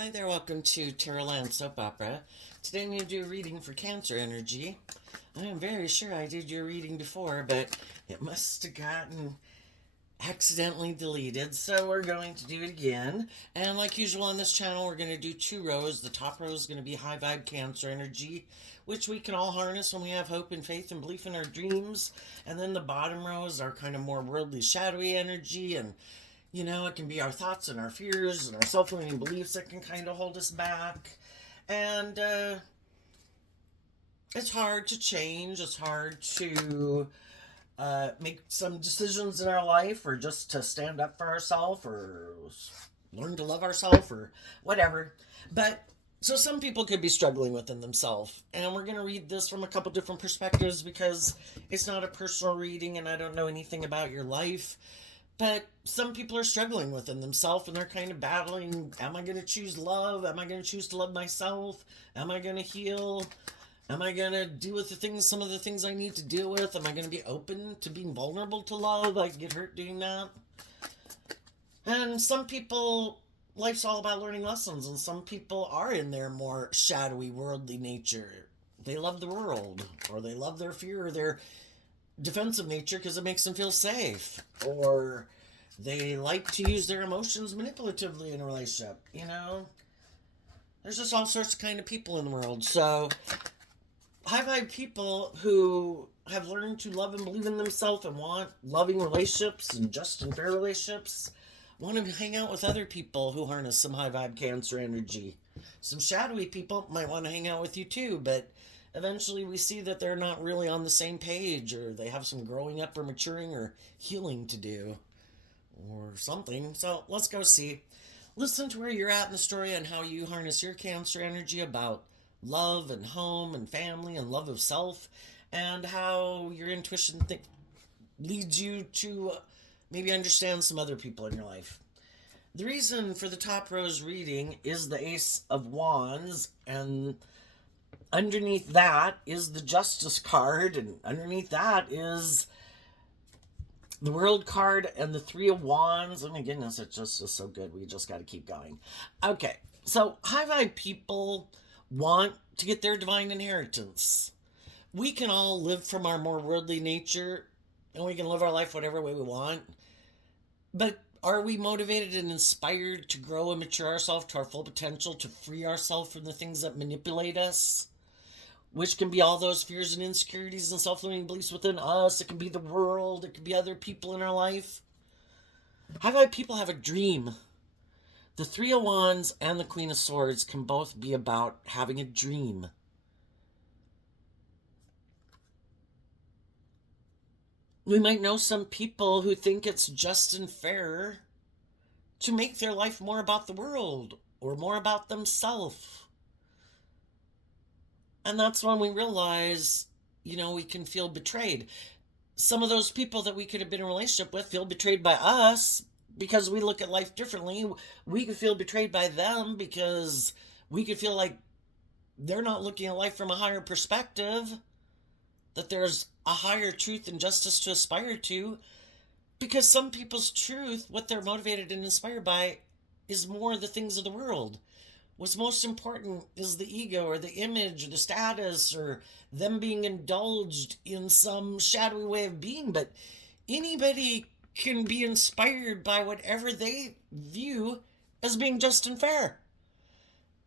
Hi there, welcome to Terraland Soap Opera. Today I'm going to do a reading for Cancer energy. I am very sure I did your reading before, but it must have gotten accidentally deleted, so we're going to do it again. And like usual on this channel, we're going to do two rows. The top row is going to be high vibe Cancer energy, which we can all harness when we have hope and faith and belief in our dreams. And then the bottom rows are kind of more worldly, shadowy energy, and it can be our thoughts and our fears and our self limiting beliefs that can kind of hold us back. And it's hard to change. It's hard to make some decisions in our life, or just to stand up for ourselves, or learn to love ourselves, or whatever. But so some people could be struggling within themselves. And we're going to read this from a couple different perspectives because it's not a personal reading and I don't know anything about your life. But some people are struggling within themselves and they're kind of battling. Am I going to choose love? Am I going to choose to love myself? Am I going to heal? Am I going to deal with some of the things I need to deal with? Am I going to be open to being vulnerable to love? I get hurt doing that. And some people, life's all about learning lessons, and some people are in their more shadowy, worldly nature. They love the world, or they love their fear, or their defensive nature because it makes them feel safe, or they like to use their emotions manipulatively in a relationship. There's just all sorts of kind of people in the world. So high vibe people who have learned to love and believe in themselves and want loving relationships and just and fair relationships want to hang out with other people who harness some high vibe Cancer energy. Some shadowy people might want to hang out with you too, but eventually we see that they're not really on the same page, or they have some growing up or maturing or healing to do or something. So let's go see. Listen to where you're at in the story and how you harness your Cancer energy about love and home and family and love of self, and how your intuition leads you to maybe understand some other people in your life. The reason for the top row's reading is the Ace of Wands, and underneath that is the Justice card, and underneath that is the World card and the Three of Wands. Oh my goodness, it's just so good. We just got to keep going. Okay, so high vibe people want to get their divine inheritance. We can all live from our more worldly nature, and we can live our life whatever way we want. But are we motivated and inspired to grow and mature ourselves to our full potential, to free ourselves from the things that manipulate us? Which can be all those fears and insecurities and self-limiting beliefs within us. It can be the world. It can be other people in our life. High vibe people have a dream. The Three of Wands and the Queen of Swords can both be about having a dream. We might know some people who think it's just and fair to make their life more about the world or more about themselves. And that's when we realize, we can feel betrayed. Some of those people that we could have been in a relationship with feel betrayed by us because we look at life differently. We could feel betrayed by them because we could feel like they're not looking at life from a higher perspective, that there's a higher truth and justice to aspire to. Because some people's truth, what they're motivated and inspired by, is more the things of the world. What's most important is the ego or the image or the status or them being indulged in some shadowy way of being. But anybody can be inspired by whatever they view as being just and fair.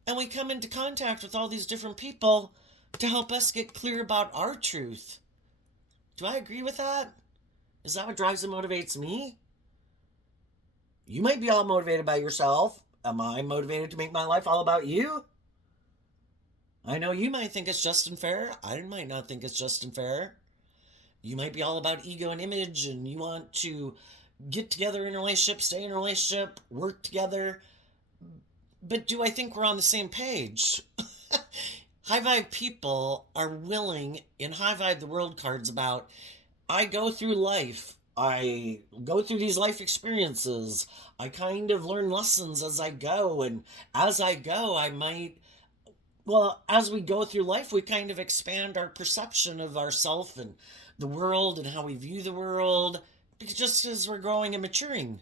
And we come into contact with all these different people to help us get clear about our truth. Do I agree with that? Is that what drives and motivates me? You might be all motivated by yourself. Am I motivated to make my life all about you? I know you might think it's just and fair. I might not think it's just and fair. You might be all about ego and image, and you want to get together in a relationship, stay in a relationship, work together. But do I think we're on the same page? High vibe people are willing, in high vibe the world cards about, I go through life. I go through these life experiences. I kind of learn lessons as I go. And as I go, as we go through life, we kind of expand our perception of ourself and the world and how we view the world, because just as we're growing and maturing.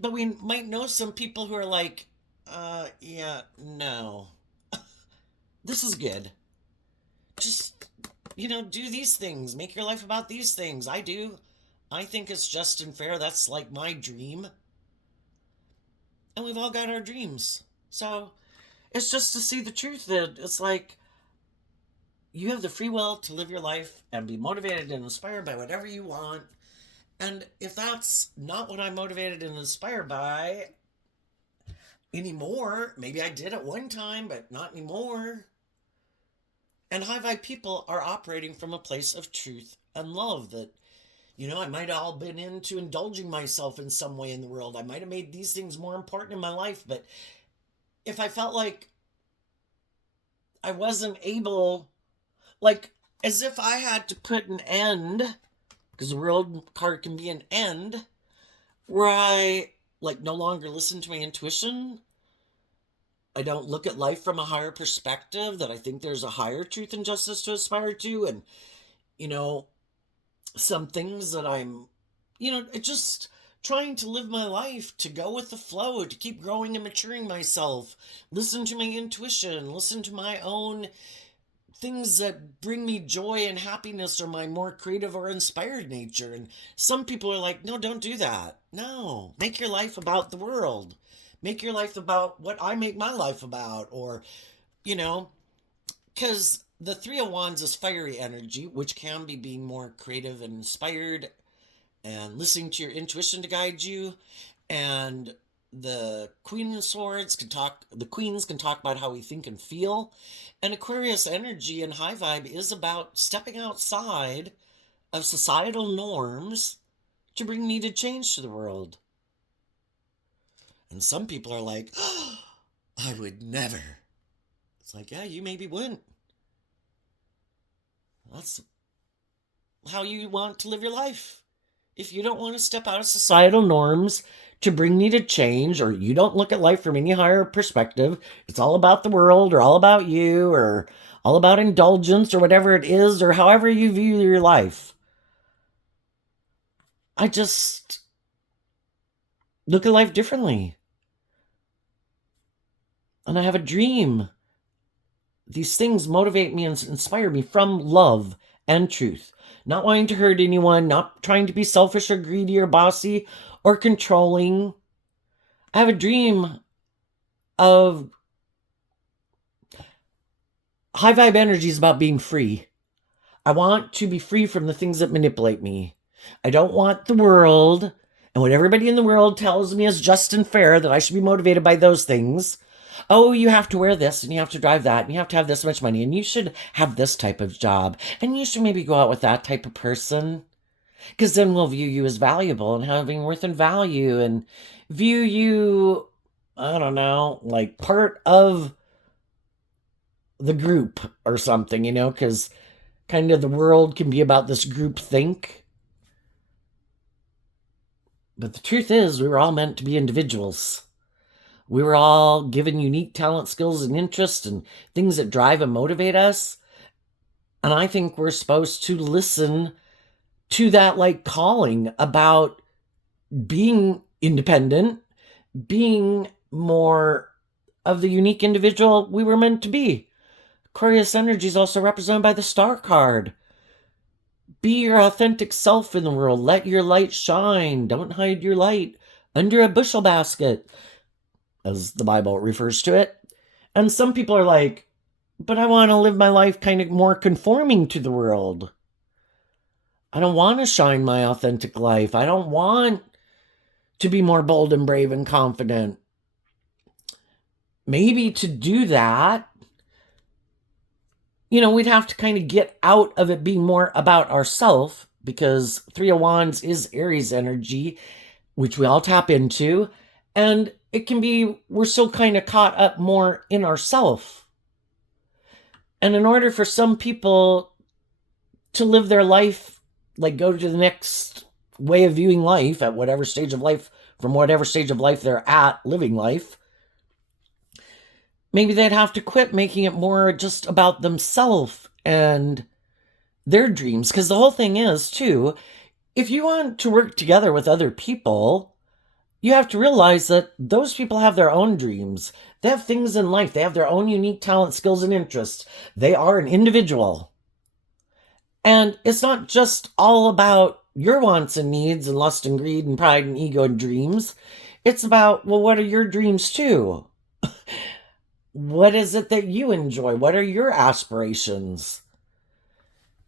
But we might know some people who are like, Yeah, no. This is good. Just, do these things. Make your life about these things. I do. I think it's just and fair. That's like my dream. And we've all got our dreams. So it's just to see the truth that it's like you have the free will to live your life and be motivated and inspired by whatever you want. And if that's not what I'm motivated and inspired by anymore, maybe I did at one time, but not anymore. And high vibe people are operating from a place of truth and love that, I might have all been into indulging myself in some way in the world. I might have made these things more important in my life, but if I felt like I wasn't able, like, as if I had to put an end, because the world card can be an end, where I, like, no longer listen to my intuition. I don't look at life from a higher perspective, that I think there's a higher truth and justice to aspire to. And, you know, some things that I'm, just trying to live my life to go with the flow, to keep growing and maturing myself, listen to my intuition, listen to my own things that bring me joy and happiness or my more creative or inspired nature. And some people are like, no, don't do that. No, make your life about the world. Make your life about what I make my life about. Or, you know, because the Three of Wands is fiery energy, which can be being more creative and inspired and listening to your intuition to guide you. And the Queen of Swords the Queens can talk about how we think and feel. And Aquarius energy and high vibe is about stepping outside of societal norms to bring needed change to the world. And some people are like, oh, I would never. It's like, yeah, you maybe wouldn't. That's how you want to live your life. If you don't want to step out of societal norms to bring needed change, or you don't look at life from any higher perspective, it's all about the world or all about you or all about indulgence or whatever it is, or however you view your life. I just look at life differently. And I have a dream. These things motivate me and inspire me from love and truth. Not wanting to hurt anyone, not trying to be selfish or greedy or bossy or controlling. I have a dream of high vibe energy is about being free. I want to be free from the things that manipulate me. I don't want the world and what everybody in the world tells me is just and fair, that I should be motivated by those things. Oh, you have to wear this and you have to drive that and you have to have this much money and you should have this type of job and you should maybe go out with that type of person, because then we'll view you as valuable and having worth and value and view you, I don't know, like part of the group or something, because kind of the world can be about this group think. But the truth is, we were all meant to be individuals. We were all given unique talent, skills, and interests and things that drive and motivate us. And I think we're supposed to listen to that, like, calling about being independent, being more of the unique individual we were meant to be. Aquarius energy is also represented by the Star card. Be your authentic self in the world. Let your light shine. Don't hide your light under a bushel basket, as the Bible refers to it. And some people are like, but I want to live my life kind of more conforming to the world. I don't want to shine my authentic life. I don't want to be more bold and brave and confident. Maybe to do that, we'd have to kind of get out of it being more about ourselves, because Three of Wands is Aries energy, which we all tap into. And it can be, we're so kind of caught up more in ourselves. And in order for some people to live their life, like go to the next way of viewing life at whatever stage of life, from whatever stage of life they're at living life, maybe they'd have to quit making it more just about themselves and their dreams. Because the whole thing is, too, if you want to work together with other people, you have to realize that those people have their own dreams. They have things in life. They have their own unique talent, skills, and interests. They are an individual. And it's not just all about your wants and needs and lust and greed and pride and ego and dreams. It's about, well, what are your dreams too? What is it that you enjoy? What are your aspirations?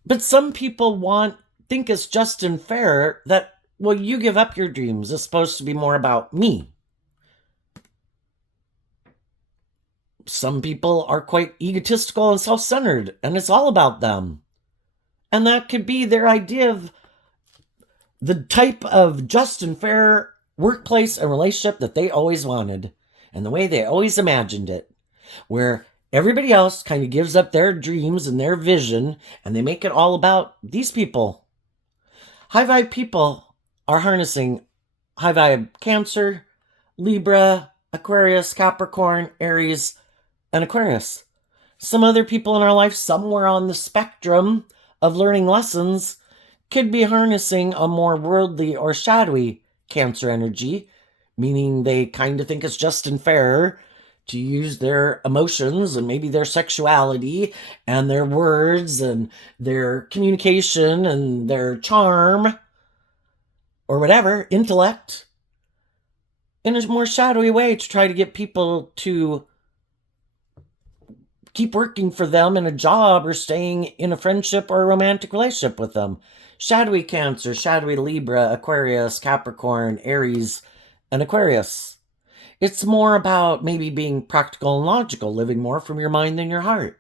But some people think it's just and fair that, well, you give up your dreams. It's supposed to be more about me. Some people are quite egotistical and self-centered, and it's all about them. And that could be their idea of the type of just and fair workplace and relationship that they always wanted, and the way they always imagined it, where everybody else kind of gives up their dreams and their vision, and they make it all about these people. High vibe people are harnessing high vibe Cancer, Libra, Aquarius, Capricorn, Aries, and Aquarius. Some other people in our life, somewhere on the spectrum of learning lessons, could be harnessing a more worldly or shadowy Cancer energy, meaning they kind of think it's just and fair to use their emotions and maybe their sexuality and their words and their communication and their charm or whatever, intellect, in a more shadowy way to try to get people to keep working for them in a job or staying in a friendship or a romantic relationship with them. Shadowy Cancer, shadowy Libra, Aquarius, Capricorn, Aries, and Aquarius. It's more about maybe being practical and logical, living more from your mind than your heart,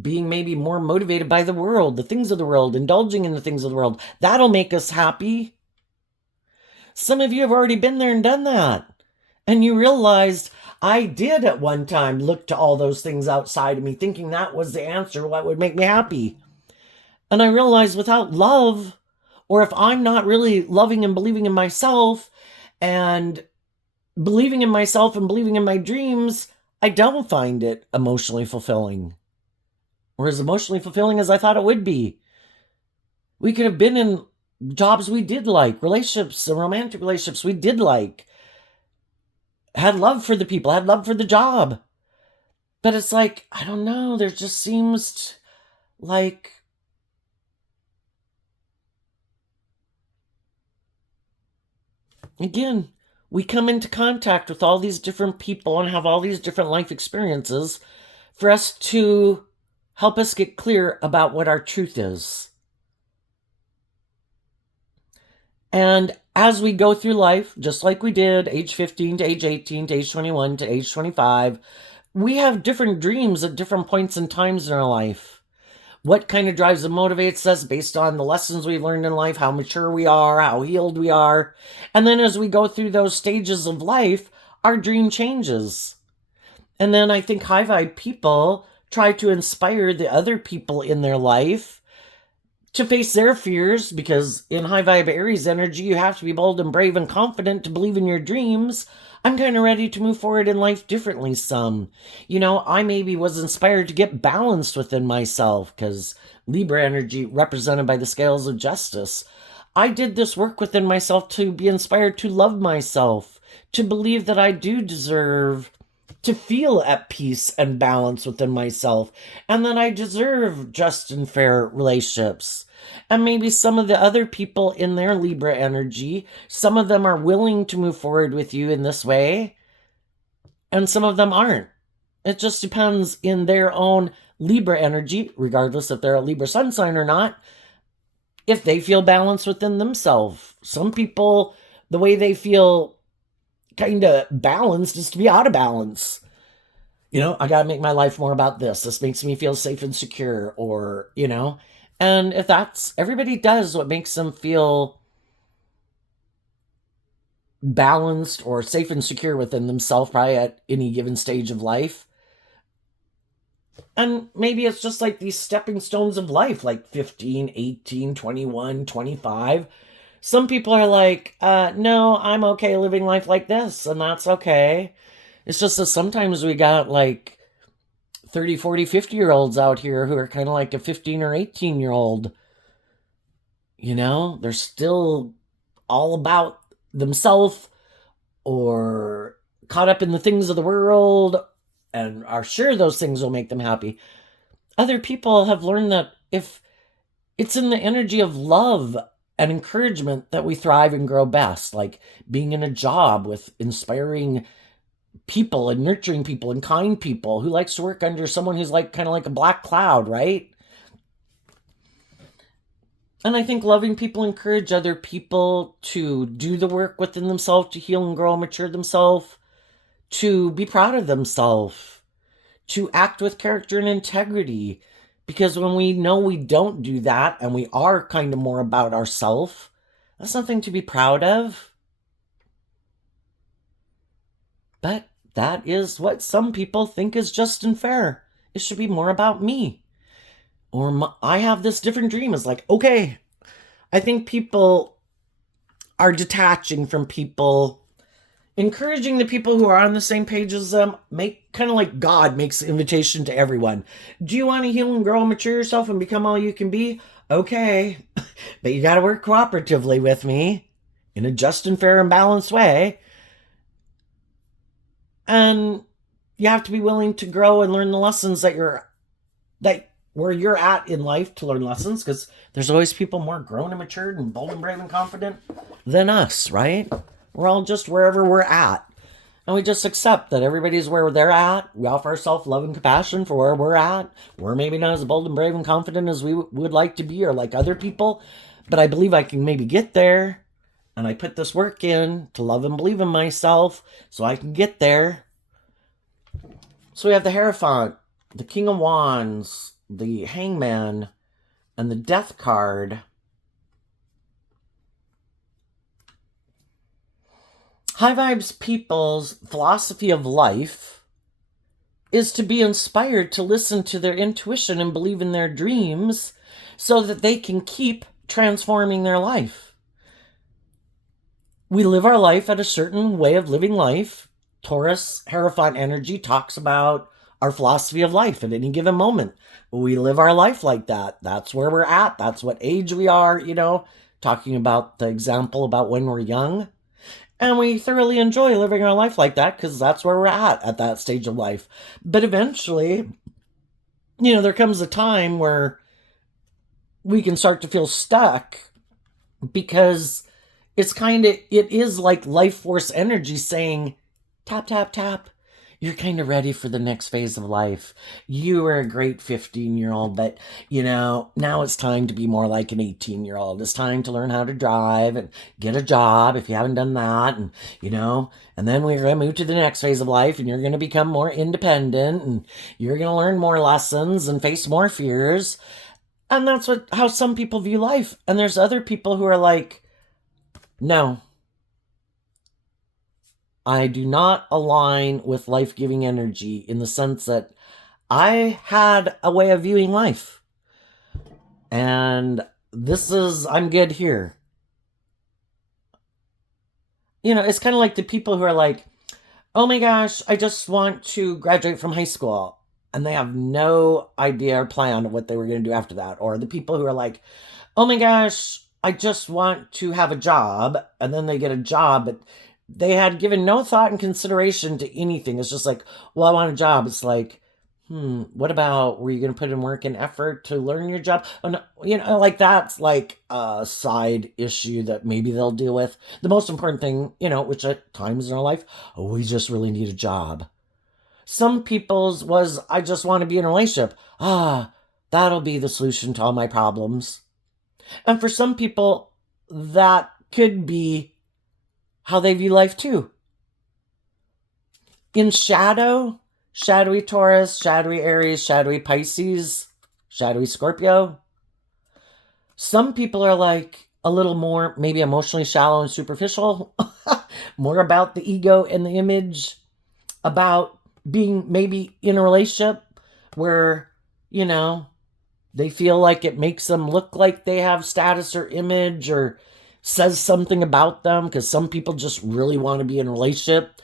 being maybe more motivated by the world, the things of the world, indulging in the things of the world. That'll make us happy. Some of you have already been there and done that. And you realized, I did at one time look to all those things outside of me, thinking that was the answer, what would make me happy. And I realized without love, or if I'm not really loving and believing in myself, and believing in myself and believing in my dreams, I don't find it emotionally fulfilling. Or as emotionally fulfilling as I thought it would be. We could have been in jobs we did like, relationships and romantic relationships we did like, had love for the people, had love for the job. But it's like, I don't know, there just seems like again, we come into contact with all these different people and have all these different life experiences for us to help us get clear about what our truth is. And as we go through life, just like we did, age 15 to age 18 to age 21 to age 25, we have different dreams at different points and times in our life. What kind of drives and motivates us based on the lessons we've learned in life, how mature we are, how healed we are. And then as we go through those stages of life, our dream changes. And then I think high vibe people try to inspire the other people in their life to face their fears, because in high vibe Aries energy, you have to be bold and brave and confident to believe in your dreams. I'm kind of ready to move forward in life differently some. I maybe was inspired to get balanced within myself, because Libra energy represented by the scales of justice. I did this work within myself to be inspired to love myself, to believe that I do deserve to feel at peace and balance within myself, and that I deserve just and fair relationships. And maybe some of the other people in their Libra energy, some of them are willing to move forward with you in this way, and some of them aren't. It just depends in their own Libra energy, regardless if they're a Libra sun sign or not, if they feel balanced within themselves. Some people, the way they feel kind of balanced is to be out of balance. I got to make my life more about this. This makes me feel safe and secure, or, and if that's, everybody does what makes them feel balanced or safe and secure within themselves, probably at any given stage of life. And maybe it's just like these stepping stones of life, like 15, 18, 21, 25. Some people are like, no, I'm okay living life like this, and that's okay. It's just that sometimes we got like 30, 40, 50-year-olds out here who are kind of like a 15 or 18-year-old. They're still all about themselves, or caught up in the things of the world and are sure those things will make them happy. Other people have learned that if it's in the energy of love and encouragement that we thrive and grow best, like being in a job with inspiring people and nurturing people and kind people. Who likes to work under someone who's like kind of like a black cloud, right? And I think loving people encourage other people to do the work within themselves, to heal and grow and mature themselves, to be proud of themselves, to act with character and integrity. Because when we know we don't do that and we are kind of more about ourselves, that's something to be proud of. But that is what some people think is just and fair. It should be more about me. Or I have this different dream. It's like, okay, I think people are detaching from people, encouraging the people who are on the same page as them, make kind of like God makes the invitation to everyone. Do you want to heal and grow and mature yourself and become all you can be? Okay, but you got to work cooperatively with me in a just and fair and balanced way. And you have to be willing to grow and learn the lessons that where you're at in life, to learn lessons, because there's always people more grown and matured and bold and brave and confident than us, right? We're all just wherever we're at. And we just accept that everybody's where they're at. We offer ourselves love and compassion for where we're at. We're maybe not as bold and brave and confident as we would like to be or like other people, but I believe I can maybe get there. And I put this work in to love and believe in myself so I can get there. So we have the Hierophant, the King of Wands, the Hangman, and the Death card. High Vibes people's philosophy of life is to be inspired to listen to their intuition and believe in their dreams so that they can keep transforming their life. We live our life at a certain way of living life. Taurus Hierophant energy talks about our philosophy of life at any given moment. We live our life like that. That's where we're at. That's what age we are, talking about the example about when we're young. And we thoroughly enjoy living our life like that because that's where we're at that stage of life. But eventually, there comes a time where we can start to feel stuck because it is like life force energy saying, tap, tap, tap. You're kind of ready for the next phase of life. You were a great 15-year-old, but, now it's time to be more like an 18-year-old. It's time to learn how to drive and get a job if you haven't done that. And, and then we're going to move to the next phase of life and you're going to become more independent and you're going to learn more lessons and face more fears. And that's how some people view life. And there's other people who are like, no, I do not align with life-giving energy in the sense that I had a way of viewing life. And I'm good here. It's kind of like the people who are like, oh my gosh, I just want to graduate from high school. And they have no idea or plan of what they were going to do after that. Or the people who are like, oh my gosh, I just want to have a job. And then they get a job, but they had given no thought and consideration to anything. It's just like, well, I want a job. It's like, what about, were you going to put in work and effort to learn your job? Oh, no, like that's like a side issue that maybe they'll deal with. The most important thing, which at times in our life, we just really need a job. Some people's was, I just want to be in a relationship. That'll be the solution to all my problems. And for some people, that could be how they view life too. In shadow, shadowy Taurus, shadowy Aries, shadowy Pisces, shadowy Scorpio, some people are like a little more maybe emotionally shallow and superficial, more about the ego and the image, about being maybe in a relationship where, they feel like it makes them look like they have status or image or says something about them, because some people just really want to be in a relationship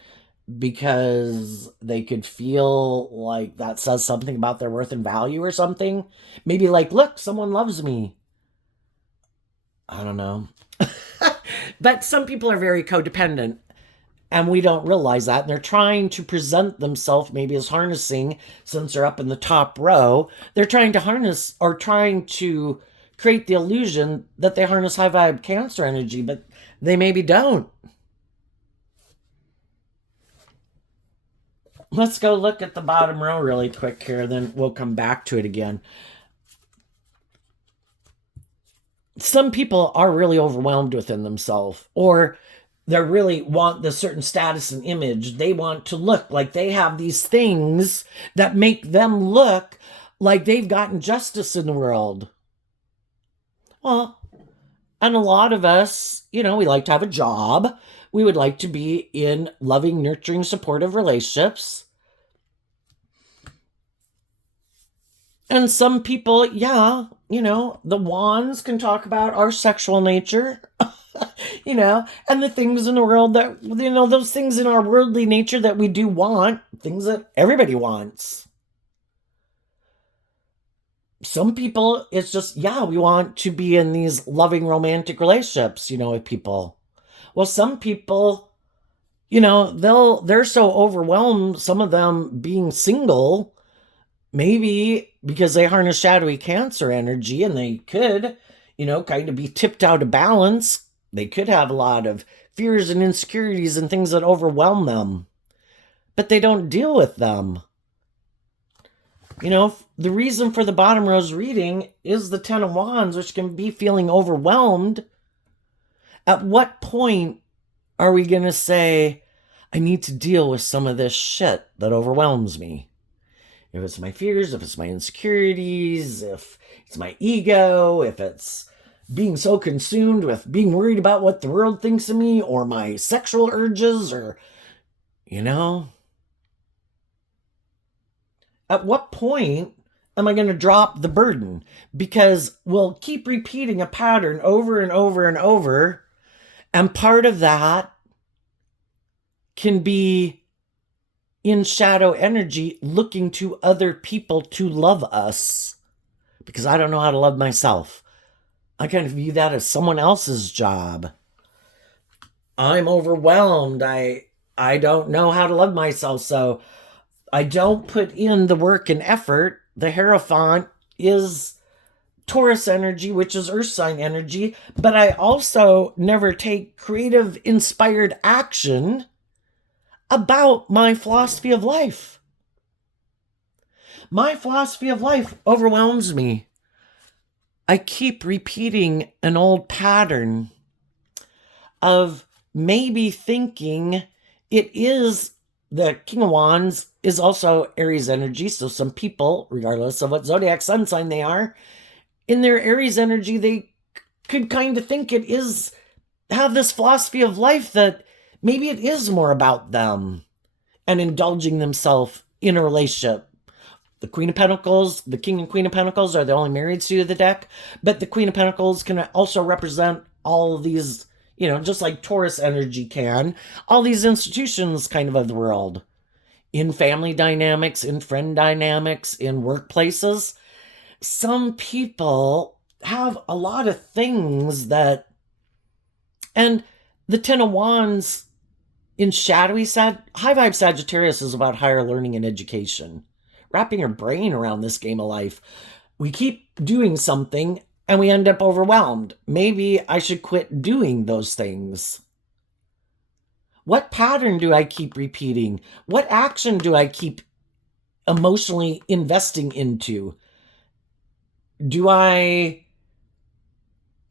because they could feel like that says something about their worth and value or something. Maybe like, look, someone loves me. I don't know. But some people are very codependent. And we don't realize that. And they're trying to present themselves maybe as harnessing, since they're up in the top row, they're trying to harness or trying to create the illusion that they harness high vibe Cancer energy, but they maybe don't. Let's go look at the bottom row really quick here, then we'll come back to it again. Some people are really overwhelmed within themselves, or they really want the certain status and image. They want to look like they have these things that make them look like they've gotten justice in the world. Well, and a lot of us, we like to have a job. We would like to be in loving, nurturing, supportive relationships. And some people, the wands can talk about our sexual nature, and the things in the world that, those things in our worldly nature that we do want, things that everybody wants. Some people, it's just, we want to be in these loving romantic relationships, with people. Well, some people, they're so overwhelmed, some of them being single, maybe because they harness shadowy Cancer energy, and they could, kind of be tipped out of balance. They could have a lot of fears and insecurities and things that overwhelm them, but they don't deal with them. The reason for the bottom row's reading is the Ten of Wands, which can be feeling overwhelmed. At what point are we going to say, I need to deal with some of this shit that overwhelms me? If it's my fears, if it's my insecurities, if it's my ego, if it's being so consumed with being worried about what the world thinks of me, or my sexual urges, or, At what point am I going to drop the burden? Because we'll keep repeating a pattern over and over and over. And part of that can be in shadow energy, looking to other people to love us, because I don't know how to love myself. I kind of view that as someone else's job. I'm overwhelmed. I don't know how to love myself, so I don't put in the work and effort. The Hierophant is Taurus energy, which is earth sign energy, but I also never take creative, inspired action about my philosophy of life. My philosophy of life overwhelms me. I keep repeating an old pattern of maybe thinking it is the King of Wands is also Aries energy. So some people, regardless of what zodiac sun sign they are, in their Aries energy, they could kind of think it is, have this philosophy of life that maybe it is more about them and indulging themselves in a relationship. The Queen of Pentacles, the King and Queen of Pentacles are the only married suit of the deck, but the Queen of Pentacles can also represent all of these, just like Taurus energy can, all these institutions kind of the world. In family dynamics, in friend dynamics, in workplaces. Some people have a lot of things that, and the Ten of Wands in shadowy high vibe Sagittarius is about higher learning and education. Wrapping your brain around this game of life. We keep doing something and we end up overwhelmed. Maybe I should quit doing those things. What pattern do I keep repeating? What action do I keep emotionally investing into? Do I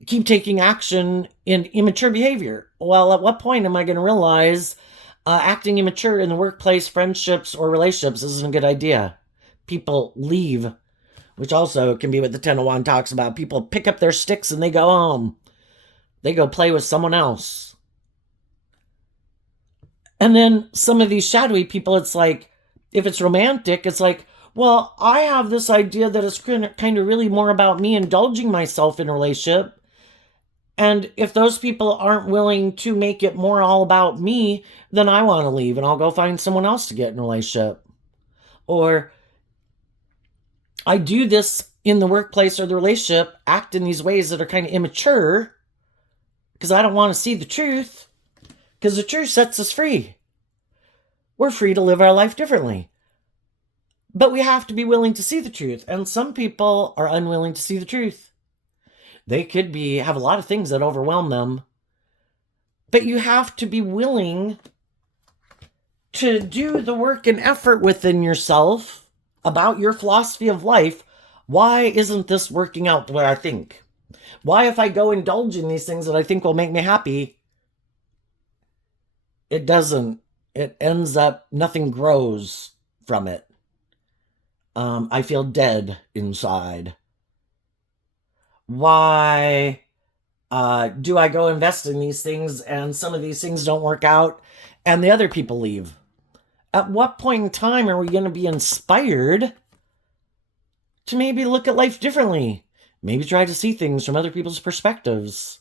keep taking action in immature behavior? Well, at what point am I going to realize acting immature in the workplace, friendships, or relationships isn't a good idea? People leave, which also can be what the Ten of Wands talks about. People pick up their sticks and they go home. They go play with someone else. And then some of these shadowy people, it's like, if it's romantic, it's like, well, I have this idea that it's kind of really more about me indulging myself in a relationship. And if those people aren't willing to make it more all about me, then I want to leave and I'll go find someone else to get in a relationship. Or I do this in the workplace or the relationship, act in these ways that are kind of immature because I don't want to see the truth. because the truth sets us free. We're free to live our life differently. But we have to be willing to see the truth, and some people are unwilling to see the truth. They could have a lot of things that overwhelm them, but you have to be willing to do the work and effort within yourself about your philosophy of life. Why isn't this working out the way I think? Why, if I go indulge in these things that I think will make me happy, it doesn't? It ends up, nothing grows from it. I feel dead inside. Why do I go invest in these things and some of these things don't work out and the other people leave? At what point in time are we going to be inspired to maybe look at life differently? Maybe try to see things from other people's perspectives.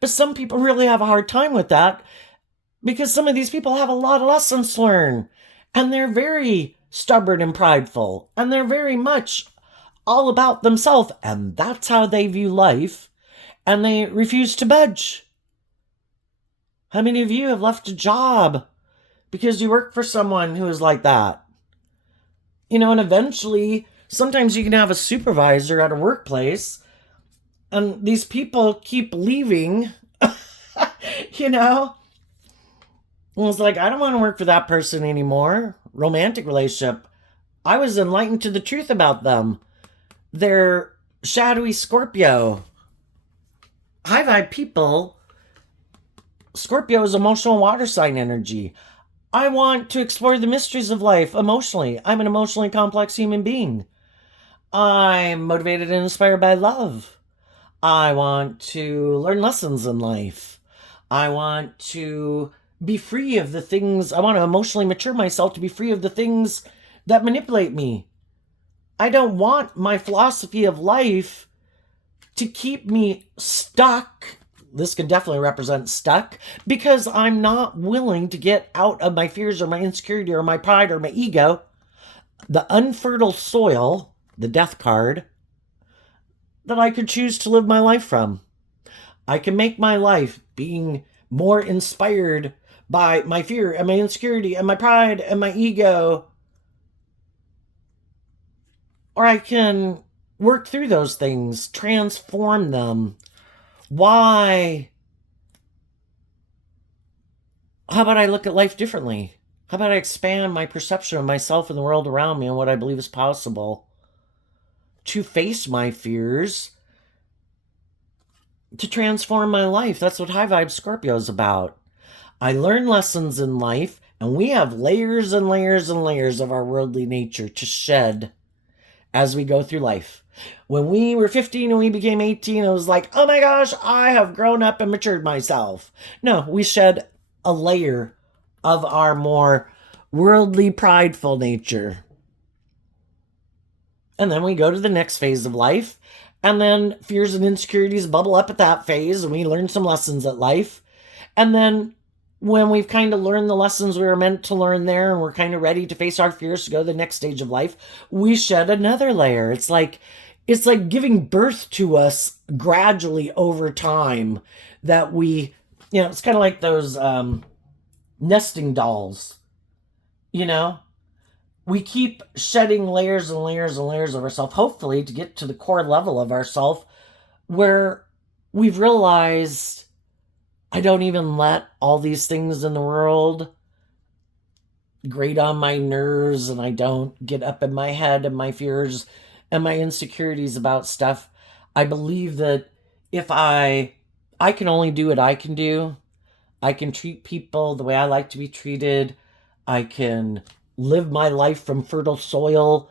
But some people really have a hard time with that because some of these people have a lot of lessons to learn. And they're very stubborn and prideful. And they're very much all about themselves. And that's how they view life. And they refuse to budge. How many of you have left a job because you work for someone who is like that? You know, and eventually, sometimes you can have a supervisor at a workplace, and these people keep leaving, you know? And it's like, I don't want to work for that person anymore. Romantic relationship. I was enlightened to the truth about them. They're shadowy Scorpio. High vibe people. Scorpio is emotional water sign energy. I want to explore the mysteries of life emotionally. I'm an emotionally complex human being. I'm motivated and inspired by love. I want to learn lessons in life. I want to be free of the things. I want to emotionally mature myself to be free of the things that manipulate me. I don't want my philosophy of life to keep me stuck. This can definitely represent stuck because I'm not willing to get out of my fears or my insecurity or my pride or my ego. The unfertile soil, the death card, that I could choose to live my life from. I can make my life being more inspired by my fear and my insecurity and my pride and my ego. Or I can work through those things, transform them. Why? How about I look at life differently? How about I expand my perception of myself and the world around me and what I believe is possible? To face my fears, to transform my life. That's what High Vibe Scorpio is about. I learn lessons in life, and we have layers and layers and layers of our worldly nature to shed as we go through life. When we were 15 and we became 18, it was like, oh my gosh, I have grown up and matured myself. No, we shed a layer of our more worldly, prideful nature. And then we go to the next phase of life, and then fears and insecurities bubble up at that phase, and we learn some lessons at life. And then when we've kind of learned the lessons we were meant to learn there, and we're kind of ready to face our fears to go to the next stage of life, we shed another layer. It's like giving birth to us gradually over time that we, it's kind of like those nesting dolls, we keep shedding layers and layers and layers of ourselves, hopefully to get to the core level of ourselves where we've realized I don't even let all these things in the world grate on my nerves, and I don't get up in my head and my fears and my insecurities about stuff. I believe that if I can only do what I can do. I can treat people the way I like to be treated. I can live my life from fertile soil,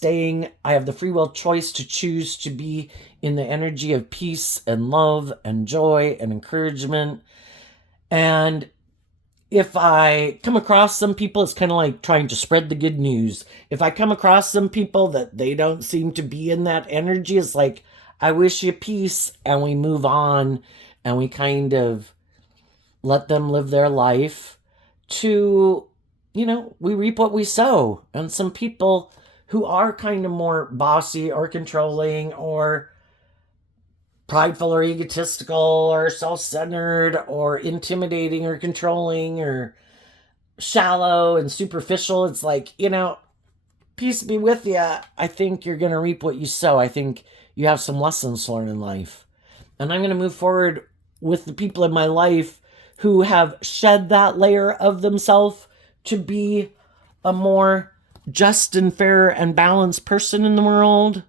I have the free will choice to choose to be in the energy of peace and love and joy and encouragement. And if I come across some people, it's kind of like trying to spread the good news. If I come across some people that they don't seem to be in that energy, it's like, I wish you peace, and we move on, and we kind of let them live their life to, we reap what we sow. And some people who are kind of more bossy or controlling or prideful or egotistical or self-centered or intimidating or controlling or shallow and superficial. It's like, peace be with you. I think you're going to reap what you sow. I think you have some lessons to learn in life. And I'm going to move forward with the people in my life who have shed that layer of themselves to be a more just and fair and balanced person in the world,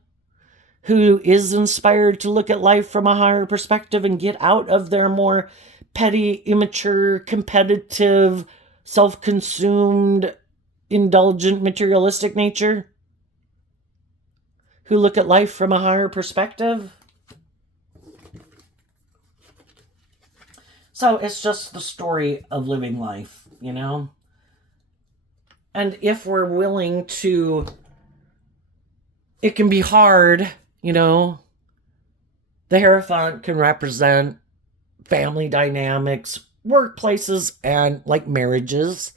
who is inspired to look at life from a higher perspective and get out of their more petty, immature, competitive, self-consumed, indulgent, materialistic nature, who look at life from a higher perspective. So it's just the story of living life, And if we're willing to, it can be hard, The Hierophant can represent family dynamics, workplaces, and like marriages.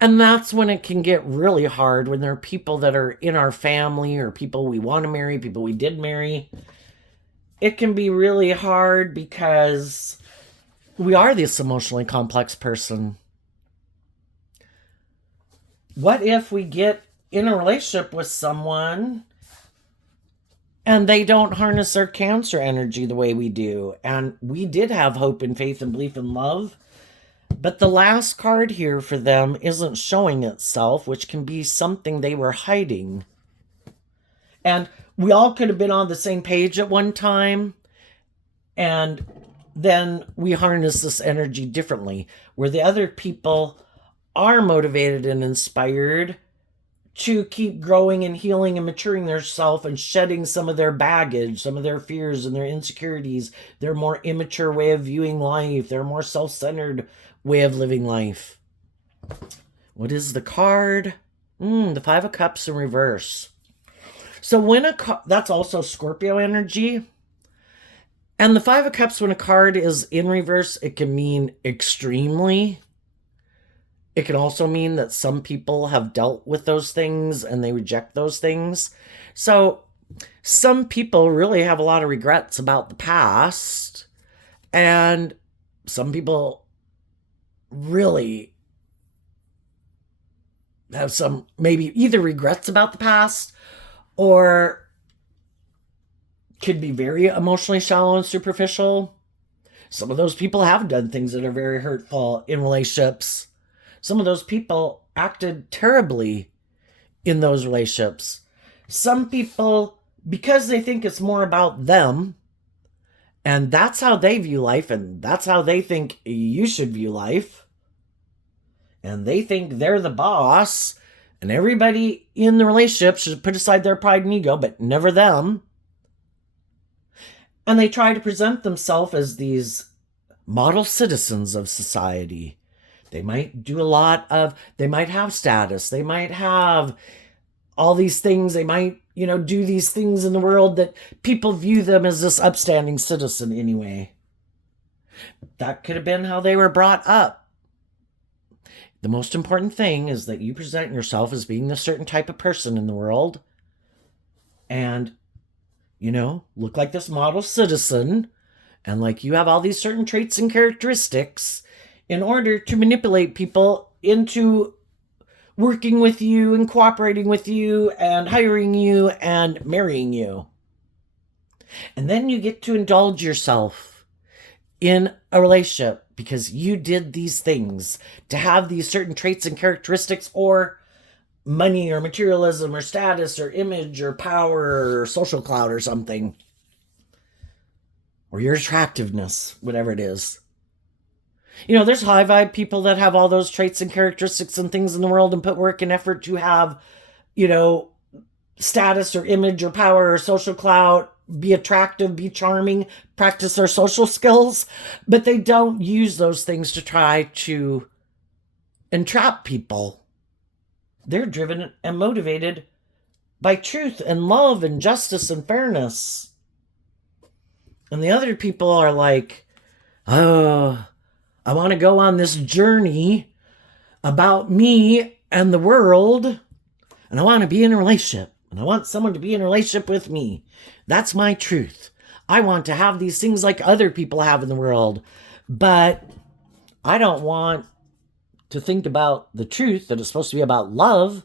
And that's when it can get really hard, when there are people that are in our family or people we want to marry, people we did marry. It can be really hard because we are this emotionally complex person. What if we get in a relationship with someone and they don't harness their Cancer energy the way we do? And we did have hope and faith and belief and love, but the last card here for them isn't showing itself, which can be something they were hiding. And we all could have been on the same page at one time, and then we harness this energy differently, where the other people are motivated and inspired to keep growing and healing and maturing themselves and shedding some of their baggage, some of their fears and their insecurities, their more immature way of viewing life, their more self-centered way of living life. What is the card? The Five of Cups in reverse. So when that's also Scorpio energy. And the Five of Cups, when a card is in reverse, it can mean extremely. It can also mean that some people have dealt with those things and they reject those things. So some people really have a lot of regrets about the past, and some people really have some maybe either regrets about the past or could be very emotionally shallow and superficial. Some of those people have done things that are very hurtful in relationships. Some of those people acted terribly in those relationships. Some people, because they think it's more about them, and that's how they view life, and that's how they think you should view life, and they think they're the boss, and everybody in the relationship should put aside their pride and ego, but never them. And they try to present themselves as these model citizens of society. They might do a lot of, they might have status. They might have all these things. They might, do these things in the world that people view them as this upstanding citizen anyway. That could have been how they were brought up. The most important thing is that you present yourself as being a certain type of person in the world. And, look like this model citizen. And like you have all these certain traits and characteristics in order to manipulate people into working with you and cooperating with you and hiring you and marrying you. And then you get to indulge yourself in a relationship because you did these things to have these certain traits and characteristics, or money or materialism or status or image or power or social clout or something, or your attractiveness, whatever it is. There's high vibe people that have all those traits and characteristics and things in the world and put work and effort to have, status or image or power or social clout, be attractive, be charming, practice their social skills, but they don't use those things to try to entrap people. They're driven and motivated by truth and love and justice and fairness. And the other people are like, oh, I want to go on this journey about me and the world, and I want to be in a relationship, and I want someone to be in a relationship with me. That's my truth. I want to have these things like other people have in the world. But I don't want to think about the truth that it's supposed to be about love.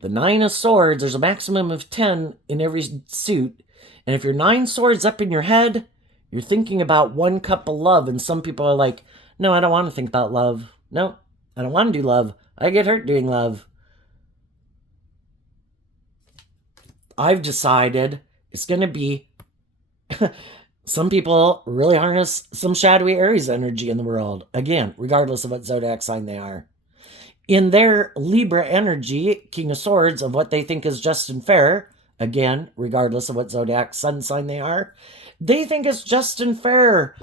The 9 of Swords, there's a maximum of 10 in every suit. And if you're 9 swords up in your head, you're thinking about 1 cup of love. And some people are like, no, I don't want to think about love. No, I don't want to do love. I get hurt doing love. I've decided it's going to be... Some people really harness some shadowy Aries energy in the world. Again, regardless of what zodiac sign they are. In their Libra energy, King of Swords, of what they think is just and fair, again, regardless of what zodiac sun sign they are, they think it's just and fair.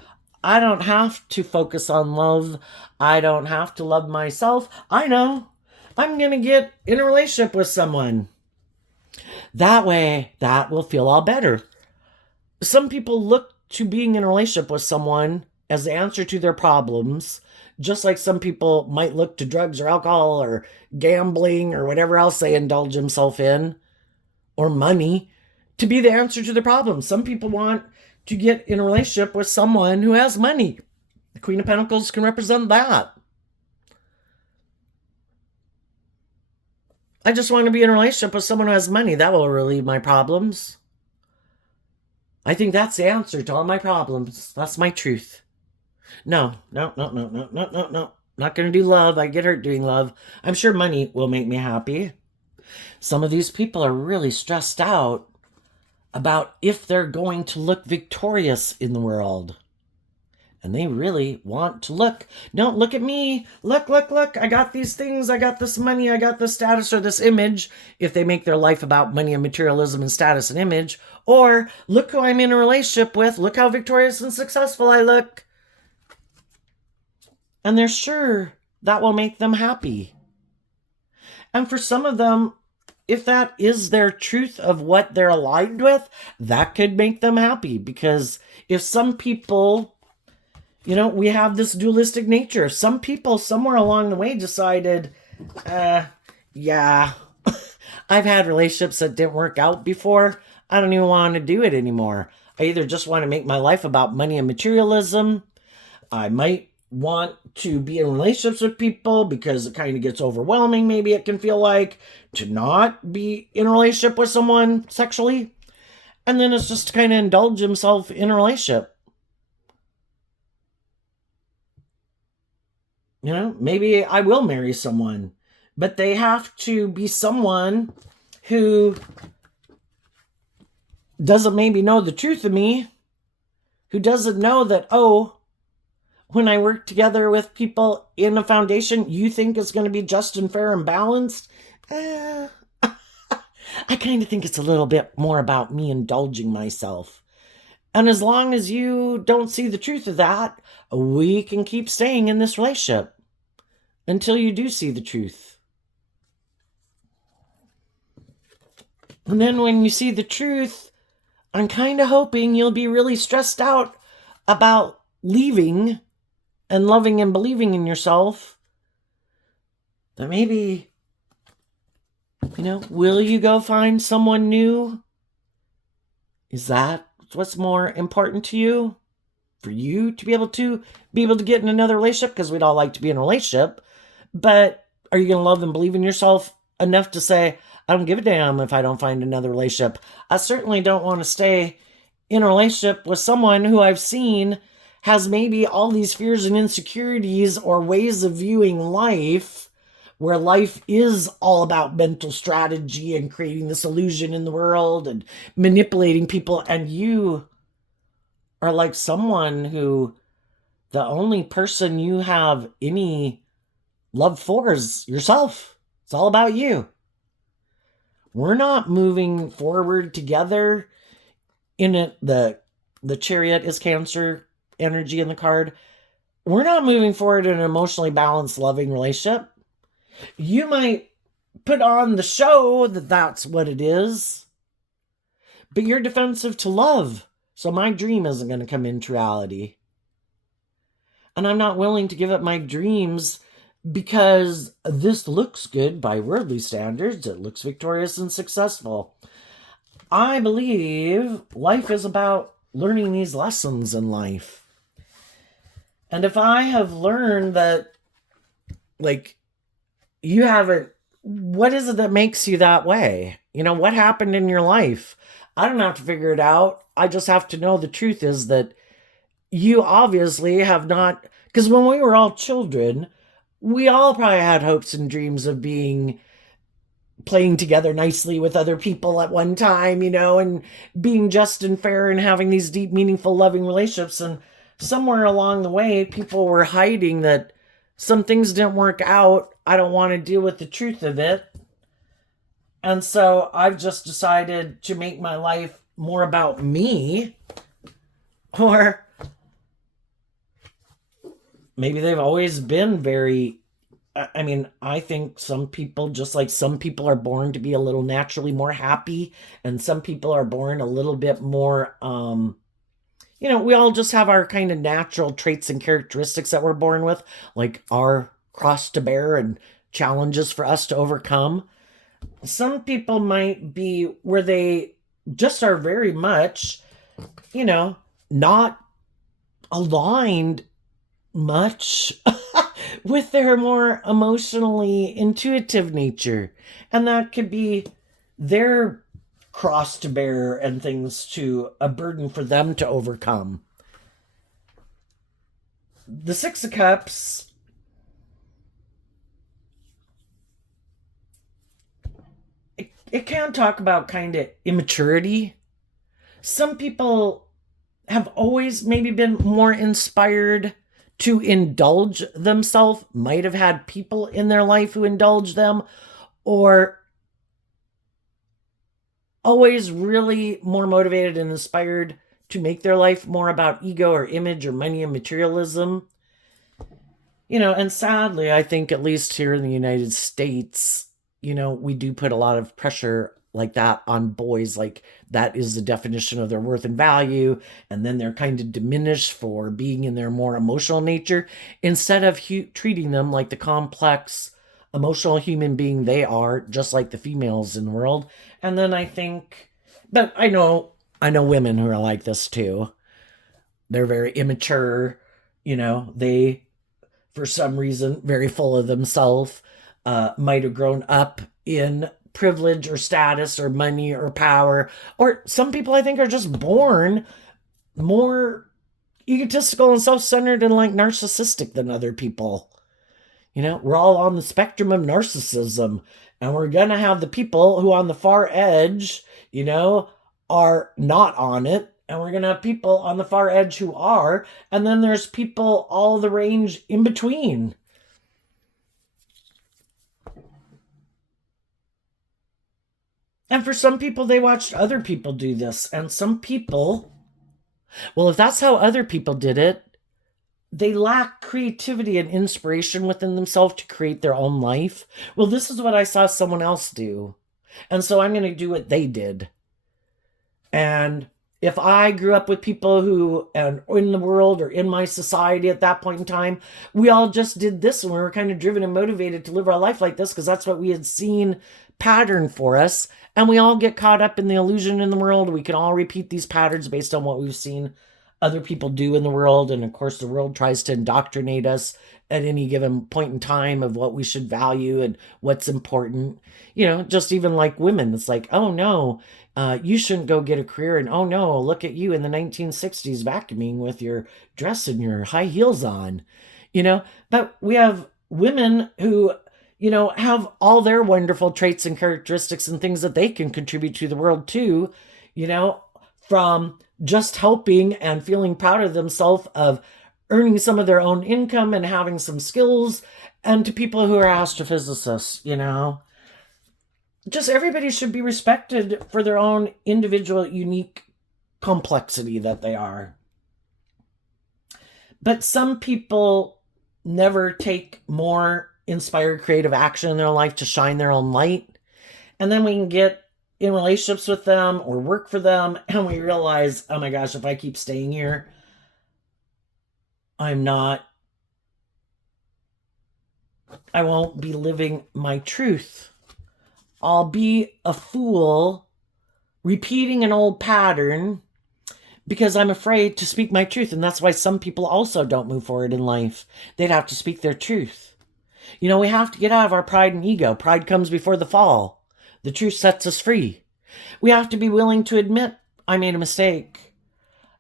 I don't have to focus on love. I don't have to love myself. I know I'm going to get in a relationship with someone. That way, that will feel all better. Some people look to being in a relationship with someone as the answer to their problems, just like some people might look to drugs or alcohol or gambling or whatever else they indulge themselves in, or money, to be the answer to their problems. Some people want to get in a relationship with someone who has money. The Queen of Pentacles can represent that. I just want to be in a relationship with someone who has money. That will relieve my problems. I think that's the answer to all my problems. That's my truth. No. Not going to do love. I get hurt doing love. I'm sure money will make me happy. Some of these people are really stressed out about if they're going to look victorious in the world. And they really want to look. Don't look at me. Look. I got these things. I got this money. I got this status or this image. If they make their life about money and materialism and status and image. Or look who I'm in a relationship with. Look how victorious and successful I look. And they're sure that will make them happy. And for some of them, if that is their truth of what they're aligned with, that could make them happy. Because if some people... we have this dualistic nature. Some people somewhere along the way decided, yeah, I've had relationships that didn't work out before. I don't even want to do it anymore. I either just want to make my life about money and materialism. I might want to be in relationships with people because it kind of gets overwhelming. Maybe it can feel like to not be in a relationship with someone sexually. And then it's just to kind of indulge himself in a relationship. Maybe I will marry someone, but they have to be someone who doesn't maybe know the truth of me, who doesn't know that, when I work together with people in a foundation, you think it's going to be just and fair and balanced. I kind of think it's a little bit more about me indulging myself. And as long as you don't see the truth of that, we can keep staying in this relationship until you do see the truth. And then when you see the truth, I'm kind of hoping you'll be really stressed out about leaving and loving and believing in yourself. That maybe, will you go find someone new? Is that what's more important to you? For you to be able to get in another relationship? Because we'd all like to be in a relationship. But are you going to love and believe in yourself enough to say, I don't give a damn if I don't find another relationship? I certainly don't want to stay in a relationship with someone who I've seen has maybe all these fears and insecurities or ways of viewing life, where life is all about mental strategy and creating this illusion in the world and manipulating people. And you are like someone who the only person you have any love for is yourself. It's all about you. We're not moving forward together in it. The Chariot is Cancer energy in the card. We're not moving forward in an emotionally balanced, loving relationship. You might put on the show that that's what it is, but you're defensive to love. So my dream isn't going to come into reality. And I'm not willing to give up my dreams because this looks good by worldly standards. It looks victorious and successful. I believe life is about learning these lessons in life. And if I have learned that, like, you haven't, what is it that makes you that way? What happened in your life? I don't have to figure it out. I just have to know the truth is that you obviously have not, because when we were all children, we all probably had hopes and dreams of being playing together nicely with other people at one time, and being just and fair and having these deep, meaningful, loving relationships. And somewhere along the way, people were hiding that some things didn't work out. I don't want to deal with the truth of it. And so I've just decided to make my life more about me. Or maybe they've always been very, I think some people, just like some people are born to be a little naturally more happy, and some people are born a little bit more, we all just have our kind of natural traits and characteristics that we're born with, like our cross to bear and challenges for us to overcome. Some people might be where they just are very much, not aligned much with their more emotionally intuitive nature. And that could be their cross to bear and things to a burden for them to overcome. The Six of Cups, it can talk about kind of immaturity. Some people have always maybe been more inspired to indulge themselves, might have had people in their life who indulge them, or always really more motivated and inspired to make their life more about ego or image or money and materialism. And sadly, I think at least here in the United States, we do put a lot of pressure like that on boys. Like, that is the definition of their worth and value. And then they're kind of diminished for being in their more emotional nature instead of treating them like the complex, emotional human being they are, just like the females in the world. And then I think, but I know women who are like this too. They're very immature. They, for some reason, very full of themselves, might have grown up in privilege or status or money or power. Or some people, I think, are just born more egotistical and self-centered and like narcissistic than other people. We're all on the spectrum of narcissism, and we're going to have the people who on the far edge, are not on it. And we're going to have people on the far edge who are. And then there's people all the range in between. And for some people, they watched other people do this. And some people, well, if that's how other people did it, they lack creativity and inspiration within themselves to create their own life. Well, this is what I saw someone else do. And so I'm going to do what they did. And if I grew up with people who, and in the world or in my society at that point in time, we all just did this and we were kind of driven and motivated to live our life like this because that's what we had seen pattern for us. And we all get caught up in the illusion in the world. We can all repeat these patterns based on what we've seen other people do in the world. And of course, the world tries to indoctrinate us at any given point in time of what we should value and what's important. Just even like women, it's like, oh no, you shouldn't go get a career. And oh no, look at you in the 1960s vacuuming with your dress and your high heels on, but we have women who, have all their wonderful traits and characteristics and things that they can contribute to the world too, from just helping and feeling proud of themselves, of earning some of their own income and having some skills, and to people who are astrophysicists, just everybody should be respected for their own individual, unique complexity that they are. But some people never take more inspired creative action in their life to shine their own light. And then we can get in relationships with them or work for them, and we realize, oh my gosh, if I keep staying here, I won't be living my truth. I'll be a fool repeating an old pattern because I'm afraid to speak my truth. And that's why some people also don't move forward in life. They'd have to speak their truth. You know, we have to get out of our pride and ego. Pride comes before the fall. The truth sets us free. We have to be willing to admit, I made a mistake.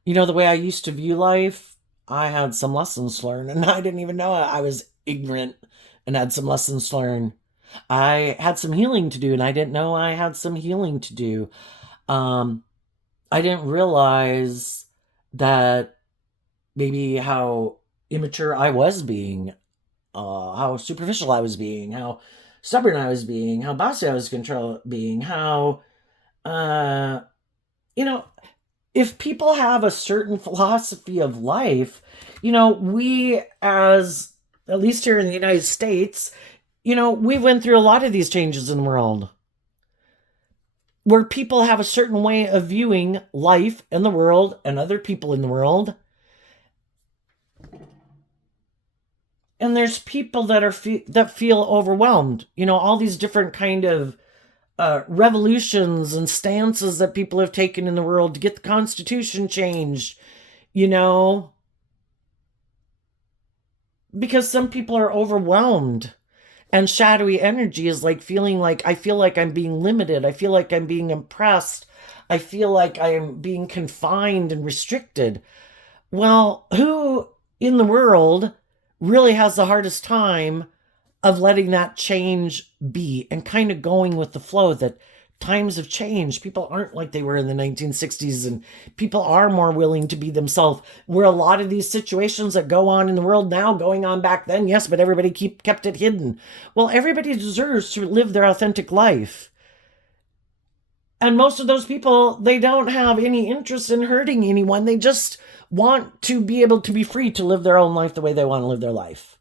You know, the way I used to view life, I had some lessons to learn, and I didn't even know I was ignorant and had some lessons to learn. I had some healing to do, and I didn't know I had some healing to do. I didn't realize that maybe how immature I was being, how superficial I was being, how stubborn I was being, how bossy I was being, how, you know, if people have a certain philosophy of life, you know, we as, at least here in the United States, you know, we went through a lot of these changes in the world where people have a certain way of viewing life and the world and other people in the world. And there's people that are that feel overwhelmed. You know, all these different kind of revolutions and stances that people have taken in the world to get the Constitution changed, you know, because some people are overwhelmed. And shadowy energy is like feeling like, I feel like I'm being limited. I feel like I'm being oppressed. I feel like I am being confined and restricted. Well, who in the world really has the hardest time of letting that change be and kind of going with the flow that times have changed? People aren't like they were in the 1960s, and people are more willing to be themselves. Where a lot of these situations that go on in the world now going on back then, yes, but everybody kept it hidden. Well, everybody deserves to live their authentic life. And most of those people, they don't have any interest in hurting anyone. They just want to be able to be free to live their own life the way they want to live their life.